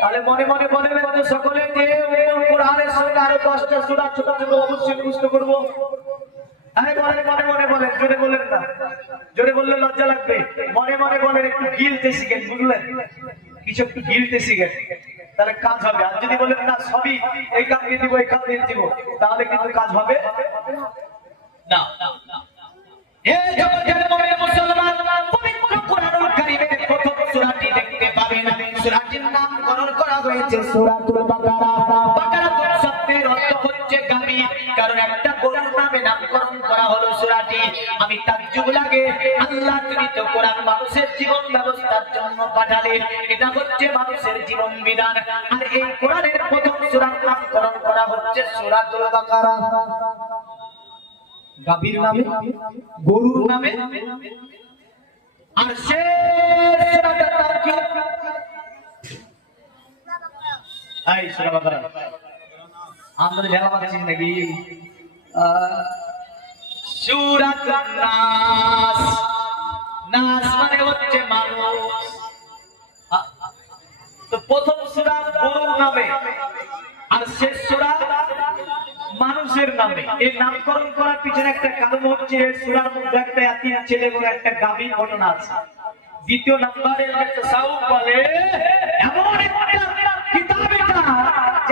তাহলে মনে মনে বলে সকলে যে উম্মুল কোরআনের সঙ্গে আরো 10টা সূরা ছোট ছোট অবশ্যই মুখস্থ করব। আরে বলে জোরে বলেন না, জোরে বললে লজ্জা লাগবে। মনে মনে বলেন একটু গিলতে শিখেন, বুঝলেন? কিছু একটু গিলতে শিখেন, তাহলে কাজ হবে। আর যদি বলেন না সবই এই কাজ দিয়ে দিব, এই কাজ দিয়ে দিব, তাহলে কিন্তু কাজ হবে না। এই জগতের মুমিন মুসলমান পবিত্র কোরআনুল কারীমের প্রথম সূরাটি দেখতে পাবেন। সূরাটির নামকরণ করা হয়েছে সূরাতুল বাকারা। বাকারাতুল শব্দের অর্থ হচ্ছে গাভী, কারণ একটা গরুর নামে নামকরণ করা হলো সূরাটি। আমি তাজ্জুব লাগে, আল্লাহ তুমি তো কোরআন মানুষের জীবন ব্যবস্থার জন্য পাঠালেন, এটা হচ্ছে মানুষের জীবন বিধান। আর এই কোরআনের প্রথম সূরার নামকরণ করা হচ্ছে সূরাতুল বাকারা। গাভীর নামে, গরুর নামে। আর শেষ সূরাটার নাম কি? এই সূরা বাকারা। আমরা ঝালা পাচ্ছি নাকি? সূরাতুন নাস। নাস মানে হচ্ছে মানুষ। তো প্রথম সূরা গরুর নামে আর শেষ সূরা মানুষের নামে। এই নামকরণ করার পিছনে একটা কারণ হচ্ছে সূরার মধ্যে একটা ইয়াতীম ছেলে এবং একটা গাভীর ঘটনা আছে। দ্বিতীয় নম্বরে তাসাউফ বলে এমন একটা কিতাব এটা,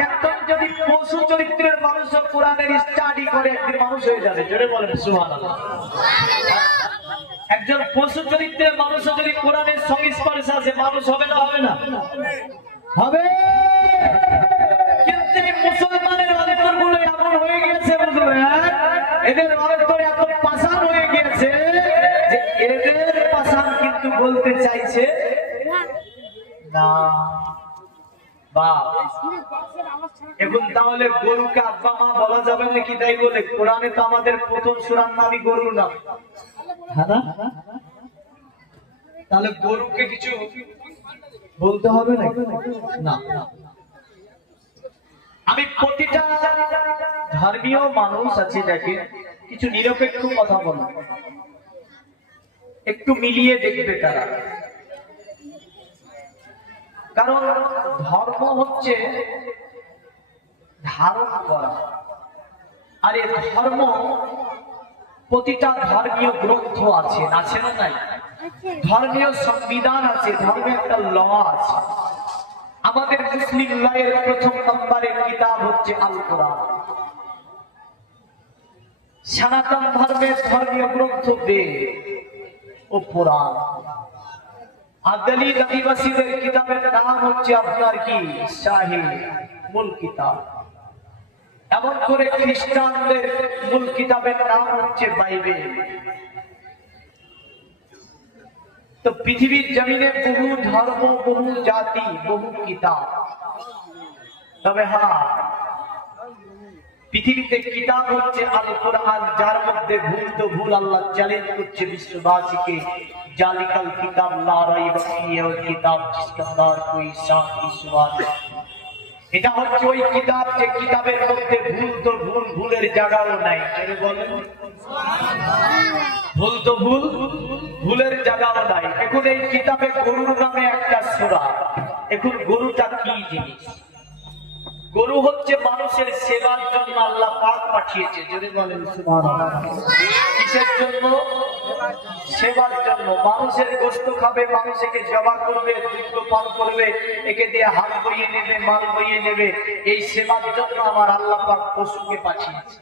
একদম যদি পশু চরিত্রের মানুষ কোরআনের স্টাডি করে একদিন মানুষ হয়ে যাবে। জোরে বলেন সুবহানাল্লাহ। একজন পশু চরিত্রের মানুষ যদি কোরআনের সংস্পর্শ আছে, মানুষ হবে না? হবে না? হবে। কিন্তু মুসলমানের অন্তরগুলো এমন হয়ে গেছে, বুঝলেন? এদের অন্তর এত পাষাণ হয়ে গেছে যে এদের পাষাণ কিন্তু বলতে চাইছে না। এখন তাহলে গরুকে আব্বা মা বলা যাবে নাকি? তাই বলে কোরআনে তো আমাদের প্রথম সূরার নামই গরুর নাম, তাহলে গরুকে কিছু বলতে হবে না? আমি প্রতিটা ধর্মীয় মানুষ আছে যাকে কিছু নিরপেক্ষ কথা বলবো, একটু মিলিয়ে দেখবে তারা। কারণ ধর্ম হচ্ছে ধারণ করা, আর এই ধর্ম প্রতিটা ধর্মীয় গ্রন্থ আছে, আছে না নাই? ধর্মীয় সংবিধান আছে, ধর্মের একটা ল আছে। আমাদের মুসলিম লয়ের প্রথম নম্বরের কিতাব হচ্ছে আল কোরআন। সনাতন ধর্মের ধর্মীয় গ্রন্থ বেদ ও পুরাণ। আর দলিত আদিবাসীদের কিতাবের নাম হচ্ছে আপনার কি? শাহী মূল কিতাব। এমন করে খ্রিস্টানদের মূল কিতাবের নাম হচ্ছে বাইবেল। তো পৃথিবীর জমিনে বহু ধর্ম, বহু জাতি, বহু কিতাব। তবে হ্যাঁ, পৃথিবীতে কিতাব হচ্ছে আল কোরআন, যার মধ্যে ভুল তো ভুল। আল্লাহ চ্যালেঞ্জ করছে বিশ্ববাসীকে, জালিকাল কিতাব লা রাইবা ফীহি, ওই কিতাব জিসকা अंदर कोई शक की सवाल। এটা হচ্ছে ওই কিতাব যে কিতাবের মধ্যে ভুল তো ভুল, ভুলের জায়গাও নাই। কে বলেন সুবহানাল্লাহ? ভুল তো ভুল, ভুলের জায়গাও নাই। এখন এই কিতাবে গরুর নামে একটা সূরা। এখন গরুটা কি জিনিস? গরু হচ্ছে মানুষের সেবার জন্য আল্লাহ পাক পাঠিয়েছে। যদি বলেন সুবহানাল্লাহ। কিসের জন্য? সেবার জন্য। মানুষের গোশত খাবে, মানুষকে জবাই করবে, দুধ পান করবে, একে দিয়ে হাল বইয়ে নেবে, মাল বইয়ে নেবে। এই সেবার জন্য আমার আল্লাহ পাক পশুকে পাঠিয়েছে।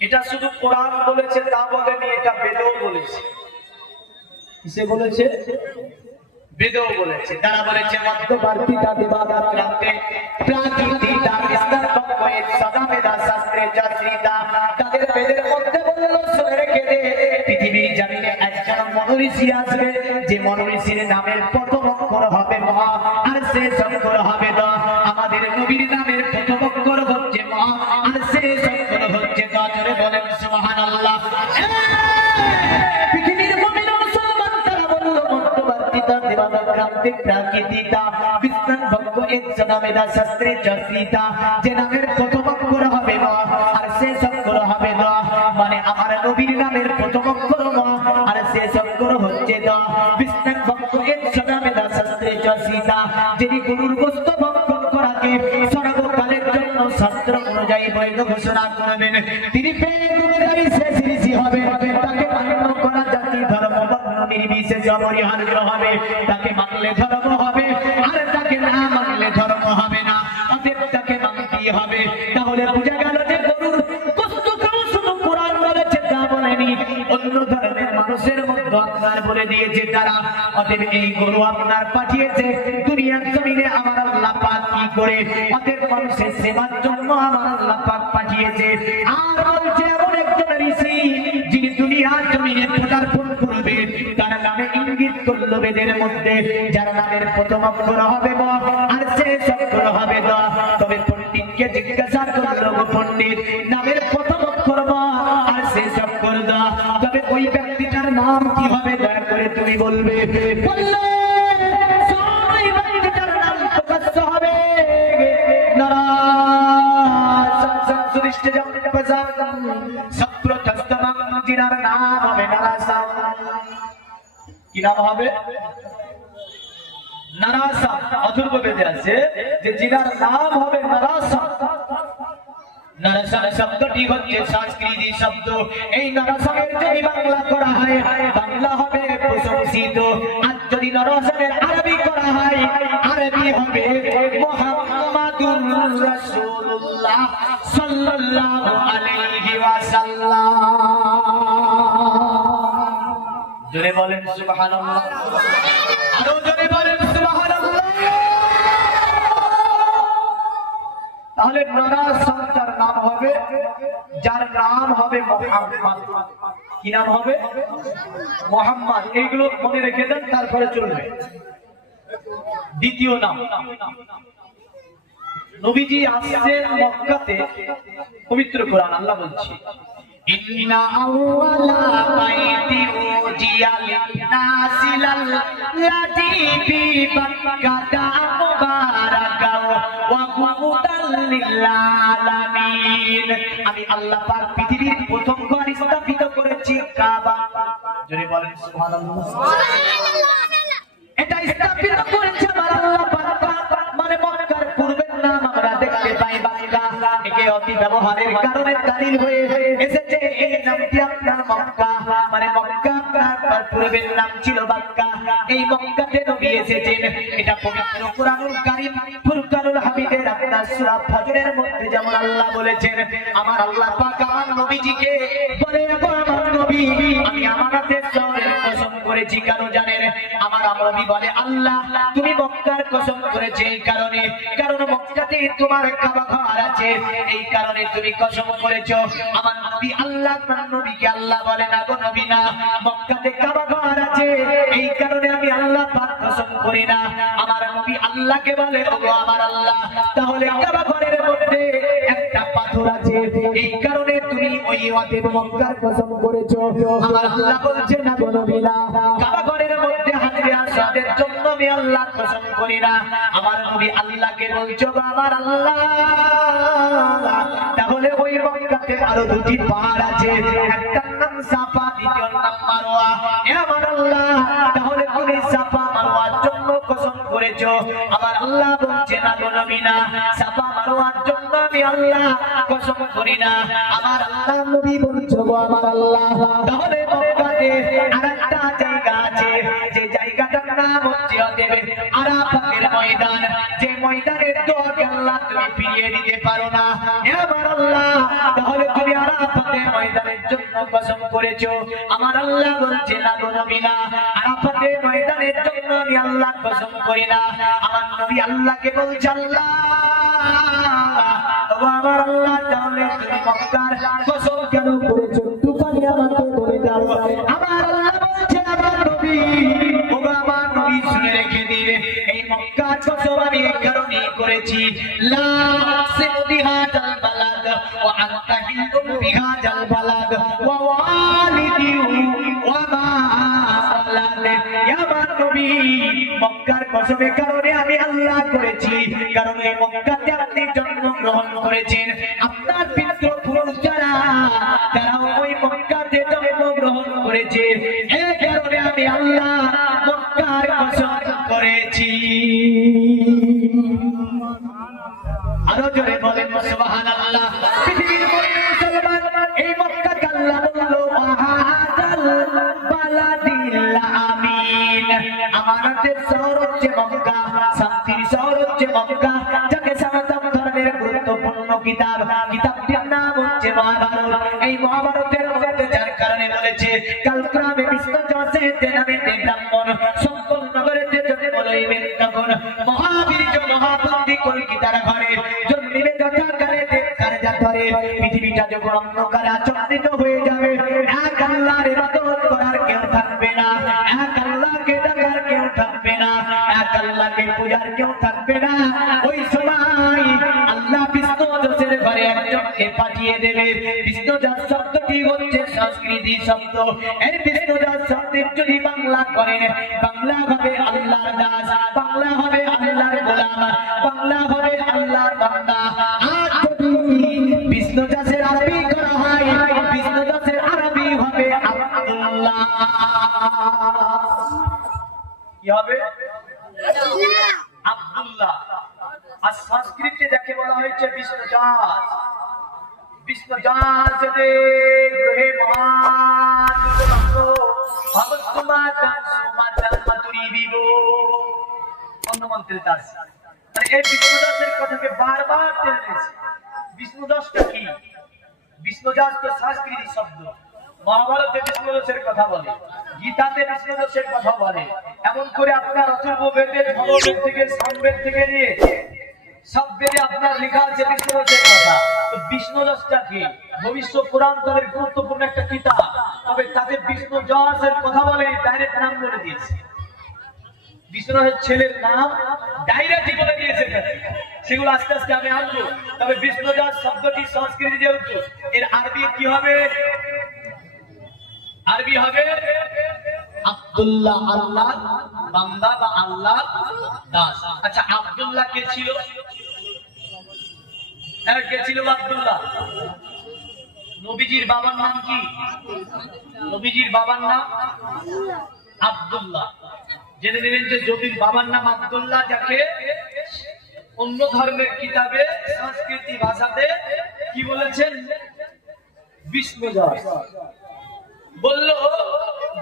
এটা শুধু কোরআন বলেছে তা বলেনি, এটা বেদও বলেছে। কিসে বলেছে? বেদও বলেছে। তারা বলেছে মধ্যবর্তীতা দিবাদাত রাতে প্রাকৃতিতা বিস্তার বঙ্গে সদামেদা শাস্ত্রে জাসিতা। তাদের বেদের মধ্যে বলল শুনে রেখে দে, পৃথিবীর জমিনে একজন মনোঋষি আসবে, যে মনোঋষির নামের প্রথম অক্ষর হবে ম, আর শেষ অক্ষর হবে দ। আমাদের নবীর নামের প্রথম অক্ষর হচ্ছে ম, আর শেষ অক্ষর হচ্ছে দ। জোরে বলেন সুবহানাল্লাহ। পৃথিবীর মুমিন মুসলমান তারা বলল মধ্যবর্তীতা দিবাদাত রাতে প্রাকৃতিতা বিস্তার বঙ্গ এক সদামেদা শাস্ত্রে জাসিতা। যে নামের প্রথম অক্ষর হবে ম, আর শেষ অক্ষর হবে দ। মানে আমার নবীর নামের প্রথম অক্ষর ম, আর শেষ অক্ষর হচ্ছে দ। বিস্তার বঙ্গ এক সদামেদা শাস্ত্রে জাসিতা। যিনি গরুর গোশত ভক্ষণ করাকে সর্বকালের জন্য শাস্ত্র অনুযায়ী বৈধ ঘোষণা করবেন, তিনি পেয়ে শেষ ঋষি হবেন। তাকে ছিল অপরিহার্য হবে, তাকে মানলে ধর্ম হবে আর তাকে না মানলে ধর্ম হবে না, অতএব তাকে মানতেই হবে। তাহলে বোঝা গেল যে গরুর গোশত খাওয়া শুধু কোরআন বলেছে তা বলেনি, অন্য ধর্মের মানুষের মধ্যে আপনার বলে দিয়েছে তারা। অতএব এই গরু আপনার পাঠিয়েছে দুনিয়ার জমিনে আমার আল্লাহ পাক কি করে, অতএব মানুষের সেবার জন্য আমার আল্লাহ পাক পাঠিয়েছে। আর বলছে এমন একজন ঋষি যিনি দুনিয়ার জমিনে পদার্পণ করবে, তার নামে ইঙ্গিত করলো বেদের মধ্যে, যার নামের প্রথম অক্ষর হবে ম আর শেষ অক্ষর হবে দ। তবে পণ্ডিতকে জিজ্ঞাসা করলো, গো পণ্ডিত, নামের প্রথম অক্ষর ম আর শেষ অক্ষর দ, তবে ওই ব্যক্তিটার নাম কি হবে দয়া করে তুমি বলবে। বললে ওই ব্যক্তিটার নাম প্রকাশ্য হবে জিনার নাম হবে নারাসাম। কি নাম হবে? নারাসাম। অথর্ব বেদে আছে যে জিনার নাম হবে নারাসাম। নারাসাম শব্দটি হচ্ছে সংস্কৃতি শব্দ। এই নারাসামের যদি বাংলা করা হয়, বাংলা হবে প্রশংসিত। আর যদি নারাসামের আরবি করা হয়, আরবি হবে মুহাম্মাদুর রাসূলুল্লাহ সাল্লাল্লাহু আলাইহি ওয়াসাল্লাম। জোরে বলেন সুবহানাল্লাহ, আরো জোরে বলেন সুবহানাল্লাহ। তাহলে নারাসাম তার নাম হবে, যার নাম হবে মুহাম্মদ। কি নাম হবে? মুহাম্মদ। এইগুলো মনে রেখে দেন, তারপরে চলবে। দ্বিতীয় নাম, নবীজি আসছেন মক্কাতে, পবিত্র কোরআন আল্লাহ বলছে ইন্না আউওয়ালা বাইতি উজিয়া লিন-নাসি লাল্লাযী ফী বাক্কাতা মুবারাকা ওয়া হুদাল লিল-আলামিন। আমি আল্লাহ পাক পৃথিবীর প্রথম ঘর স্থাপিত করেছি কাবা। জোরে বলেন সুবহানাল্লাহ। এটা স্থাপিত করেছে আমার আল্লাহ পাক, মানে মক্কার পূর্বের নাম আমরা দেখতে পাই বাক্কা। একে অতি ব্যবহারের কারণে দালিল হয়ে এসেছে এই নামটি আপনার মক্কা, মানে মক্কা আপনার পূর্বের নাম ছিল বাক্কা। এই মক্কাতে নবী এসেছেন। এটা পবিত্র কোরআনুল কারীম ফুরকানুল হামিদের আপনার সূরা ফজরের মধ্যে যেমন আল্লাহ বলেছেন, আমার আল্লাহ পাক আমার নবীজিকে বলে, আমার নবী আমি আমানাতের শহরের কসম করেছি। কেন জানেন? আমার নবী বলে, আল্লাহ তুমি মক্কার কসম করেছে এই কারণে, কারণ মক্কাতে তোমার কাবা ঘর আছে, এই কারণে তুমি কসম করেছো। আমার নবী আল্লাহ, নবীকে আল্লাহ বলে না, গো নবী না, মক্কাতে কাবা ঘর আছে এই কারণে আমি আল্লাহ পাক কসম করি না। আমার নবী আল্লাহকে বলে, ওগো আমার আল্লাহ, তাহলে কাবা ঘরের মধ্যে একটা পাথর আছে এই কারণে তুমি ওই ওয়াদের মক্কার কসম করেছো। আমার আল্লাহ বলছে না, গো নবী না, কাবা ঘরের মধ্যে হাজরে আসওয়াদের জন্য আমি আল্লাহ কসম করি না। আমার নবী আল্লাহকে বলছো, গো আমার আল্লাহ, তাহলে ওই মক্কাতে আরো দুটি পাহাড় আছে, একটার নাম সাফা, দ্বিতীয়র নাম মারওয়া। আমার আল্লাহ, তাহলে তুমি সাফা মারওয়ার জন্য কসম করেছো। আমার আল্লাহ বলছে না, গো নবী না, সাফা মারওয়ার জন্য আমি আল্লাহ কসম করি না। আমার আল্লাহ নবী বলছো, গো আমার আল্লাহ, তাহলে মক্কাতে আরেকটা জায়গা আছে, যে জায়গাটার নাম হচ্ছে আরাফাতের ময়দান, যে ময়দানের দোয়াকে আল্লাহ তুমি ফিরিয়ে দিতে পারো না। আমার আল্লাহ, তাহলে তুমি আরাফাতের ময়দানের জন্য কসম করেছো। আমার আল্লাহ বলছে না, গো নবী না, আরাফাতের ময়দানের জন্য আমি আল্লাহ কসম করি না। আমার নবী আল্লাহকে বলছে, আল্লাহ, আমার আল্লাহ, তাহলে তুমি মক্কার কসম কেন করেছো? তুফানি আমাকে বলে দাও। আমার আল্লাহ বলছে, আমার নবী, ওগো আমার নবী শুনে রেখে দিবে, এই মক্কার কসম আমি এই কারণেই করেছি, লা আকসিমু বিহাদাল বালাদ ওয়া আনতা হিল্লুম বিহাদাল বালাদ ওয়া ওয়ালিদি ওয়া মা ওয়ালাদ। আমার নবী, মক্কার কসমের কারণে আমি আল্লাহ করেছি, কারণ এই মক্কাতে আপনি জন্মগ্রহণ করেছেন। আপনার পিতৃপুরুষ যারা, তারাও ওই মক্কাতে জন্মগ্রহণ করেছে, এই কারণে আমি আল্লাহ মক্কার কসম করেছি। আরো জোরে বলেন সুবহানাল্লাহ। পৃথিবীর মুসলমান, এই মক্কাকে আল্লাহ বলল ওয়াহাদাল বালাদিল আমিন। হচ্ছে মক্কা, শান্তির শহর হচ্ছে মক্কা, যাকে সনাতন ধর্মের গুরুত্বপূর্ণ কিতাবটির নাম হচ্ছে মহাভারত। এই মহাভারতের মধ্যে যার কারণে বলেছে কালক্রমে বিশ্বজগতে নামে ব্রাহ্মণ সম্পূর্ণ নগরেতে জন্ম লইবেন, তখন মহাবীর্য মহাবুদ্ধি কলকিতার ঘরে জন্মিবে যথাকালে দেবকার জাতরে। পৃথিবীটা যখন অন্ধকারে আচ্ছন্নিত হয়ে যাবে, এক আল্লাহর ইবাদত করার কেউ থাকবে না, এক আল্লাহকে ডাকার কেউ থাকবে না, এক আল্লাহকে পূজার কেউ থাকবে না। ওই সময় আল্লাহ বিষ্ণুদাসের ঘরে একজনকে পাঠিয়ে দেবে। বিষ্ণুদাস শব্দটি হচ্ছে সংস্কৃতি শব্দ। এই বিষ্ণুদাস শব্দের যদি বাংলা করেন, বাংলা হবে আল্লাহর দাস, বাংলা হবে আল্লাহর গোলাম, বাংলা হবে আল্লাহর বান্দা। আর যদি বিষ্ণুদাসের আরবি করা হয়, বিষ্ণুদাসের আরবি হবে আব্দুল্লাহ। কি হবে? আব্দুল্লাহ। আর সংস্কৃতে যাকে বলা হয়েছে বিষ্ণুদাস। বিষ্ণুদাস যে গ্রহে মহান ভগবৎকুমার সুমাতার মাতুরি বিব অন্নমন্ত্রের দাস। মানে এই বিষ্ণুদাসের কথাকে বারবার টেনেছে। বিষ্ণুদাসটা কি? বিষ্ণুদাস তো সংস্কৃতি শব্দ। মহাভারতে বিষ্ণুদাসের কথা বলে, গীতাতে বিষ্ণুদাসের কথা বলে। এমন করে আপনার অথর্ব বেদের ধর্মবেদ থেকে সামবেদ থেকে নিয়ে সব বেদে আপনার লেখা আছে বিষ্ণুদাসের কথা। তো বিষ্ণুদাসটা কি? ভবিষ্যৎ পুরাণ তাদের গুরুত্বপূর্ণ একটা কিতাব, তবে তাদের বিষ্ণুদাসের কথা বলে ডাইরেক্ট নাম বলে দিয়েছে। বিষ্ণুদাসের ছেলের নাম ডাইরেক্ট বলে দিয়েছে। সেগুলো আস্তে আস্তে আমি আনবো। তবে বিষ্ণুদাস শব্দটি সংস্কৃতি যেহেতু, এর আরবি কি হবে? আরবি হবে আব্দুল্লাহ, আল্লাহ বান্দা বা আল্লাহ দাস। আচ্ছা, আব্দুল্লাহ কে ছিল? কে ছিল আব্দুল্লাহ? নবীজির বাবার নাম কি? নবীজির বাবার নাম আব্দুল্লাহ। জেনে নেবেন যে নবীর বাবার নাম আব্দুল্লাহ, যাকে অন্য ধর্মের কিতাবে সংস্কৃতি ভাষাতে কি বলেছেন? বিষ্ণুদাস। বলল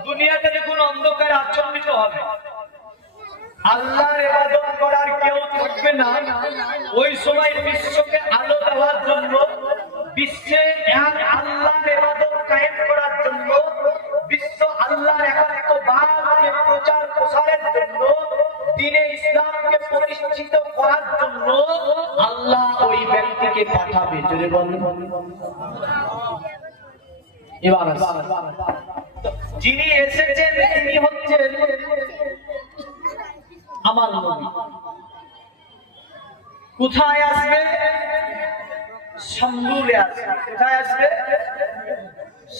দুনিয়াতে যখন অন্ধকারে আচ্ছন্নিত হবে, আল্লাহর ইবাদত করার কেউ থাকবে না, ওই সময় বিশ্বকে আলো দেওয়ার জন্য, বিশ্বে এক আল্লাহর ইবাদত কায়েম করার জন্য, বিশ্ব আল্লাহর একাত্মবাদকে প্রচার প্রসারের জন্য, দ্বীনে ইসলামকে প্রতিষ্ঠিত করার জন্য আল্লাহ ওই ব্যক্তিকে পাঠাবে। জোরে বলুন। এবার যিনি এসেছেন তিনি হচ্ছেন আমার নবী। কোথায় আসবে? সম্বুলে আসবে। কোথায় আসবে?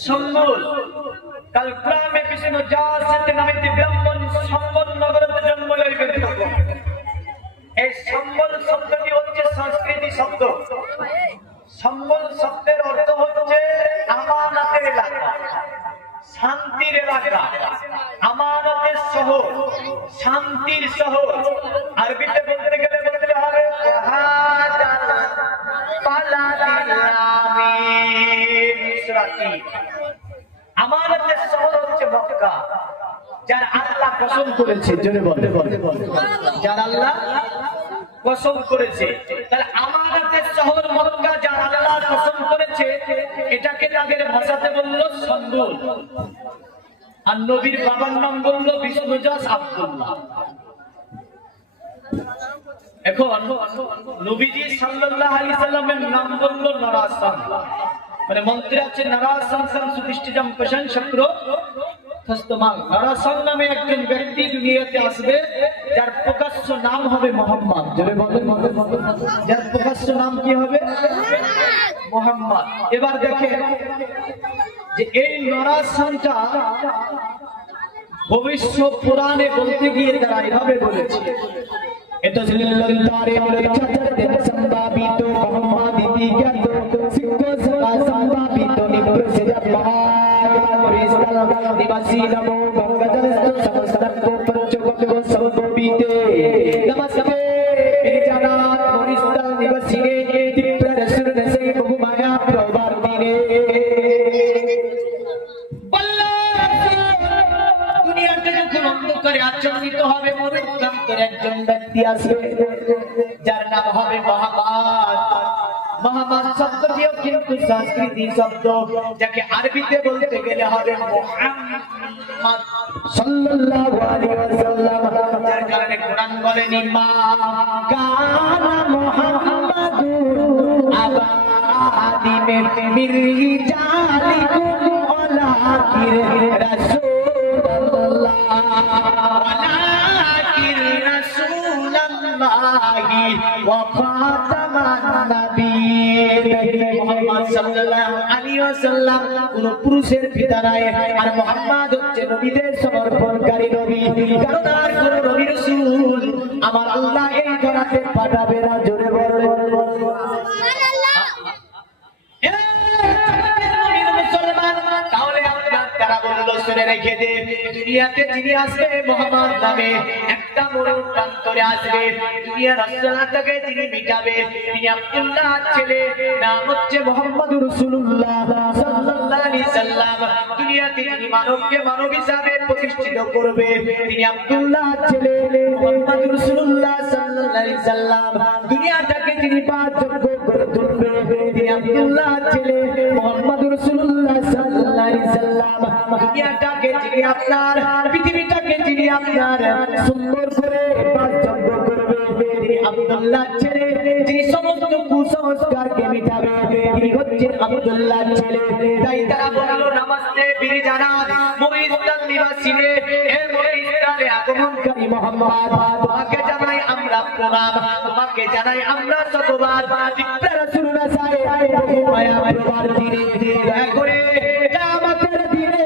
সম্বুল। কালক্রমে বিষ্ণুদাস নামে ব্রাহ্মণ সম্বল নগরতে জন্ম লইবেন। এই সম্বল শব্দটি হচ্ছে সংস্কৃতি শব্দ। সম্বল শব্দের অর্থ হচ্ছে আমানতের এলাকা, শান্তির এলাকা, আমানতের শহর, শান্তির শহর। আরবিতে বলতে গেলে বলতে হবে আমানতের শহর হচ্ছে মক্কা, যার আল্লাহ কসম করেছে। জোরে বলে, যার আল্লাহ কসম করেছে। তাহলে আমানতের শহর মক্কা, যার আল্লাহ কসম করেছে, এটাকে তাদের ভাষাতে বললো সম্বুল। আর নবীর বাবার নাম বললো বিষ্ণুদাস আব্দুল্লাহ। এখন নবীজি সাল্লাল্লাহু আলাইহি সাল্লামের নাম বললো নরাসান। মানে মন্ত্রে আছে নরাসান সুদৃষ্টিজম পেশন চক্র হস্তমাল। নরাসান নামে একজন ব্যক্তি দুনিয়াতে আসবে, যার প্রকাশ্য নাম হবে মোহাম্মদ। যার প্রকাশ্য নাম কি হবে? মোহাম্মদ। এবার দেখেন যে এই নরাসানটা ভবিষ্যৎ পুরাণে বলতে গিয়ে তারা এভাবে বলেছে, এটা তারে সম্ভাবিত মোহাম্মদিতি জ্ঞাত সিদ্ধ সদা সম্ভাবিত নিপ্রসিদ্ধ মহান নিবাসী নমো গঙ্গাজলস্থ সমস্তক পঞ্চগত সম্ভবিতে নমস্তে বিজানাত মরিস্থল নিবাসিনে দীপ্ররসুর নসে বহুমায়া প্রবর্তিনে। দুনিয়াতে যখন অন্ধকারে আচ্ছন্নিত হবে, মরুপ্রান্তরে একজন ব্যক্তি আছে যার নাম হবে মোহাম্মদ। মোহাম্মদ শব্দটিও কিন্তু সংস্কৃতি শব্দ, যাকে আরবিতে বলতে গেলে হবে মুহাম্মদ সাল্লাল্লাহু আলাইহি ওয়াসাল্লাম। যার কারণে কোরআন বলেনি মা কানা মুহাম্মাদুন আবা আদিমির মিরজালিকুম ওয়ালাকিন রাসূলুল্লাহ ওয়ালাকিন রাসূলুল্লাহি ওয়া খাতামান নাবিয়্যিন। মুহাম্মদ সাল্লাল্লাহু আলাইহি ওয়াসাল্লাম কোন পুরুষের পিতা নয়, আর মুহাম্মদ হচ্ছে নবীদের সমর্পণকারী নবী। কারণ আর কোন নবী রাসূল আমার আল্লাহ এই ধরাতে পাঠাবে না। জোরে বলেন সুবহানাল্লাহ। তাহলে আপনার তারা বললো শুনে রেখে দে, দুনিয়াতে যিনি আসবে মুহাম্মদ নামে একটা মরুর প্রান্তরে আসবে, দুনিয়ার রাসূলকে যিনি মিটাবে তিনি আব্দুল্লাহ ছেলে, নাম হচ্ছে মুহাম্মদুর রাসূলুল্লাহ সাল্লাল্লাহু আলাইহি সাল্লাম। দুনিয়াতে যিনি মানবকে মানব হিসাবে প্রতিষ্ঠিত করবে তিনি আব্দুল্লাহ ছেলে মুহাম্মদুর রাসূলুল্লাহ সাল্লাল্লাহু আলাইহি সাল্লাম। দুনিয়াটাকে যিনি পাঠযোগ্য করে তুলবে তিনি আব্দুল্লাহ ছেলে মুহাম্মদুর রাসূলুল্লাহ সাল্লাল্লাহু আলাইহি সাল্লাম। দুনিয়াটাকে যিনি আপনার, পৃথিবীটাকে যিনি আপনার সুন্দর করে পাঠযোগ্য করবে তিনি আব্দুল্লাহ ছেলে, যিনি সমস্ত কুসংস্কারকে মিটাবে তিনি হচ্ছেন আব্দুল্লাহ ছেলে। তাই তারা বলল নমস্তে বীর জানাত মুঈজুদ্দিন নিবাসীনে, হে মুঈজুদ্দিনে আগমনকারী মুহাম্মদ, তোমাকে জানাই আমরা প্রণাম, তোমাকে জানাই আমরা শতবার। দিব্য রাসূলুল্লাহ সাল্লাল্লাহু মায়া প্রবার দিনে দয়া করে কিয়ামতের দিনে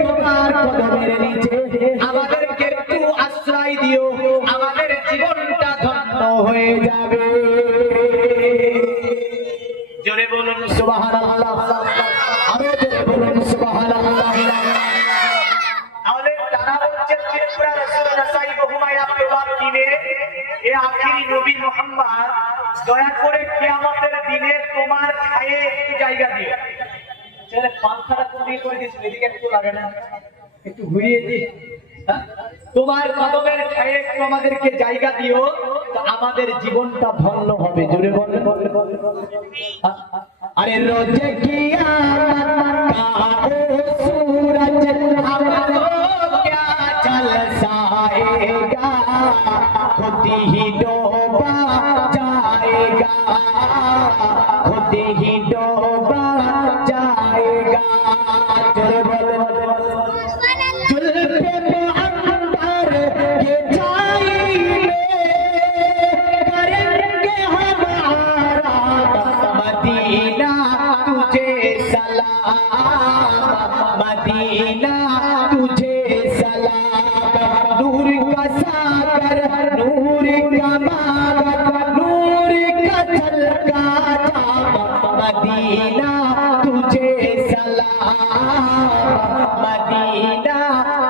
তোমার কদমের নিচে আমাদেরকে একটু আশ্রয় দিও, আমাদের জীবনটা ধন্য হয়ে যাবে। জোরে বলুন সুবহানাল্লাহ, আরো জোরে বলুন সুবহানাল্লাহ। তাহলে তারা বলছে দিব্য রাসূলুল্লাহ সাল্লাল্লাহু মায়া প্রবার দিনে এ আখিরি নবী মুহাম্মদ দয়া করে কিয়ামতের দিনে তোমার খায়ে একটু জায়গা দিও। ছেলে পাখাটা তুমি করে দিয়েছিল, এদিকে একটু লাগে না, একটু ঘুরিয়ে দি, তোমার কদমের ছায়ে একটু আমাদেরকে জায়গা দিও, তো আমাদের জীবনটা ধন্য হবে। জোরে বলেন আরে রোজে কিয়ামত কা ও সূরজ हमको क्या झलसाएगा, खुद ही डूबा जाएगा, खुद ही डूबा जाएगा। जुल्फे मुअम्बर के छाई में करेंगे हमारा मदीना तुझे सलाम, मदीना तुझे सलाम। नूर का सागर, नूर का मागर, नूर का झलका जाम, मदीना तुझे सलाम, मदीना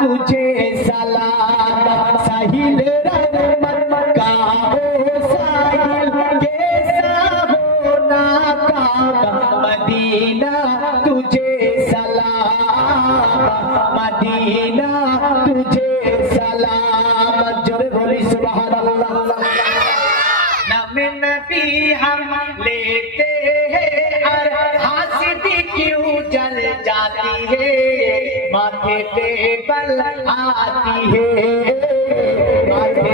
तुझे सलाम। साहिल रहमत का ओ साहिल कैसा होना काम, मदीना तुझे सलाम, मदीना तुझे सलाम। जोरे बोली सुबहानल्लाह। नाम नबी हम लेते हैं और हासिदी क्यों जल जाती है, माथे पे बल आती है, माथे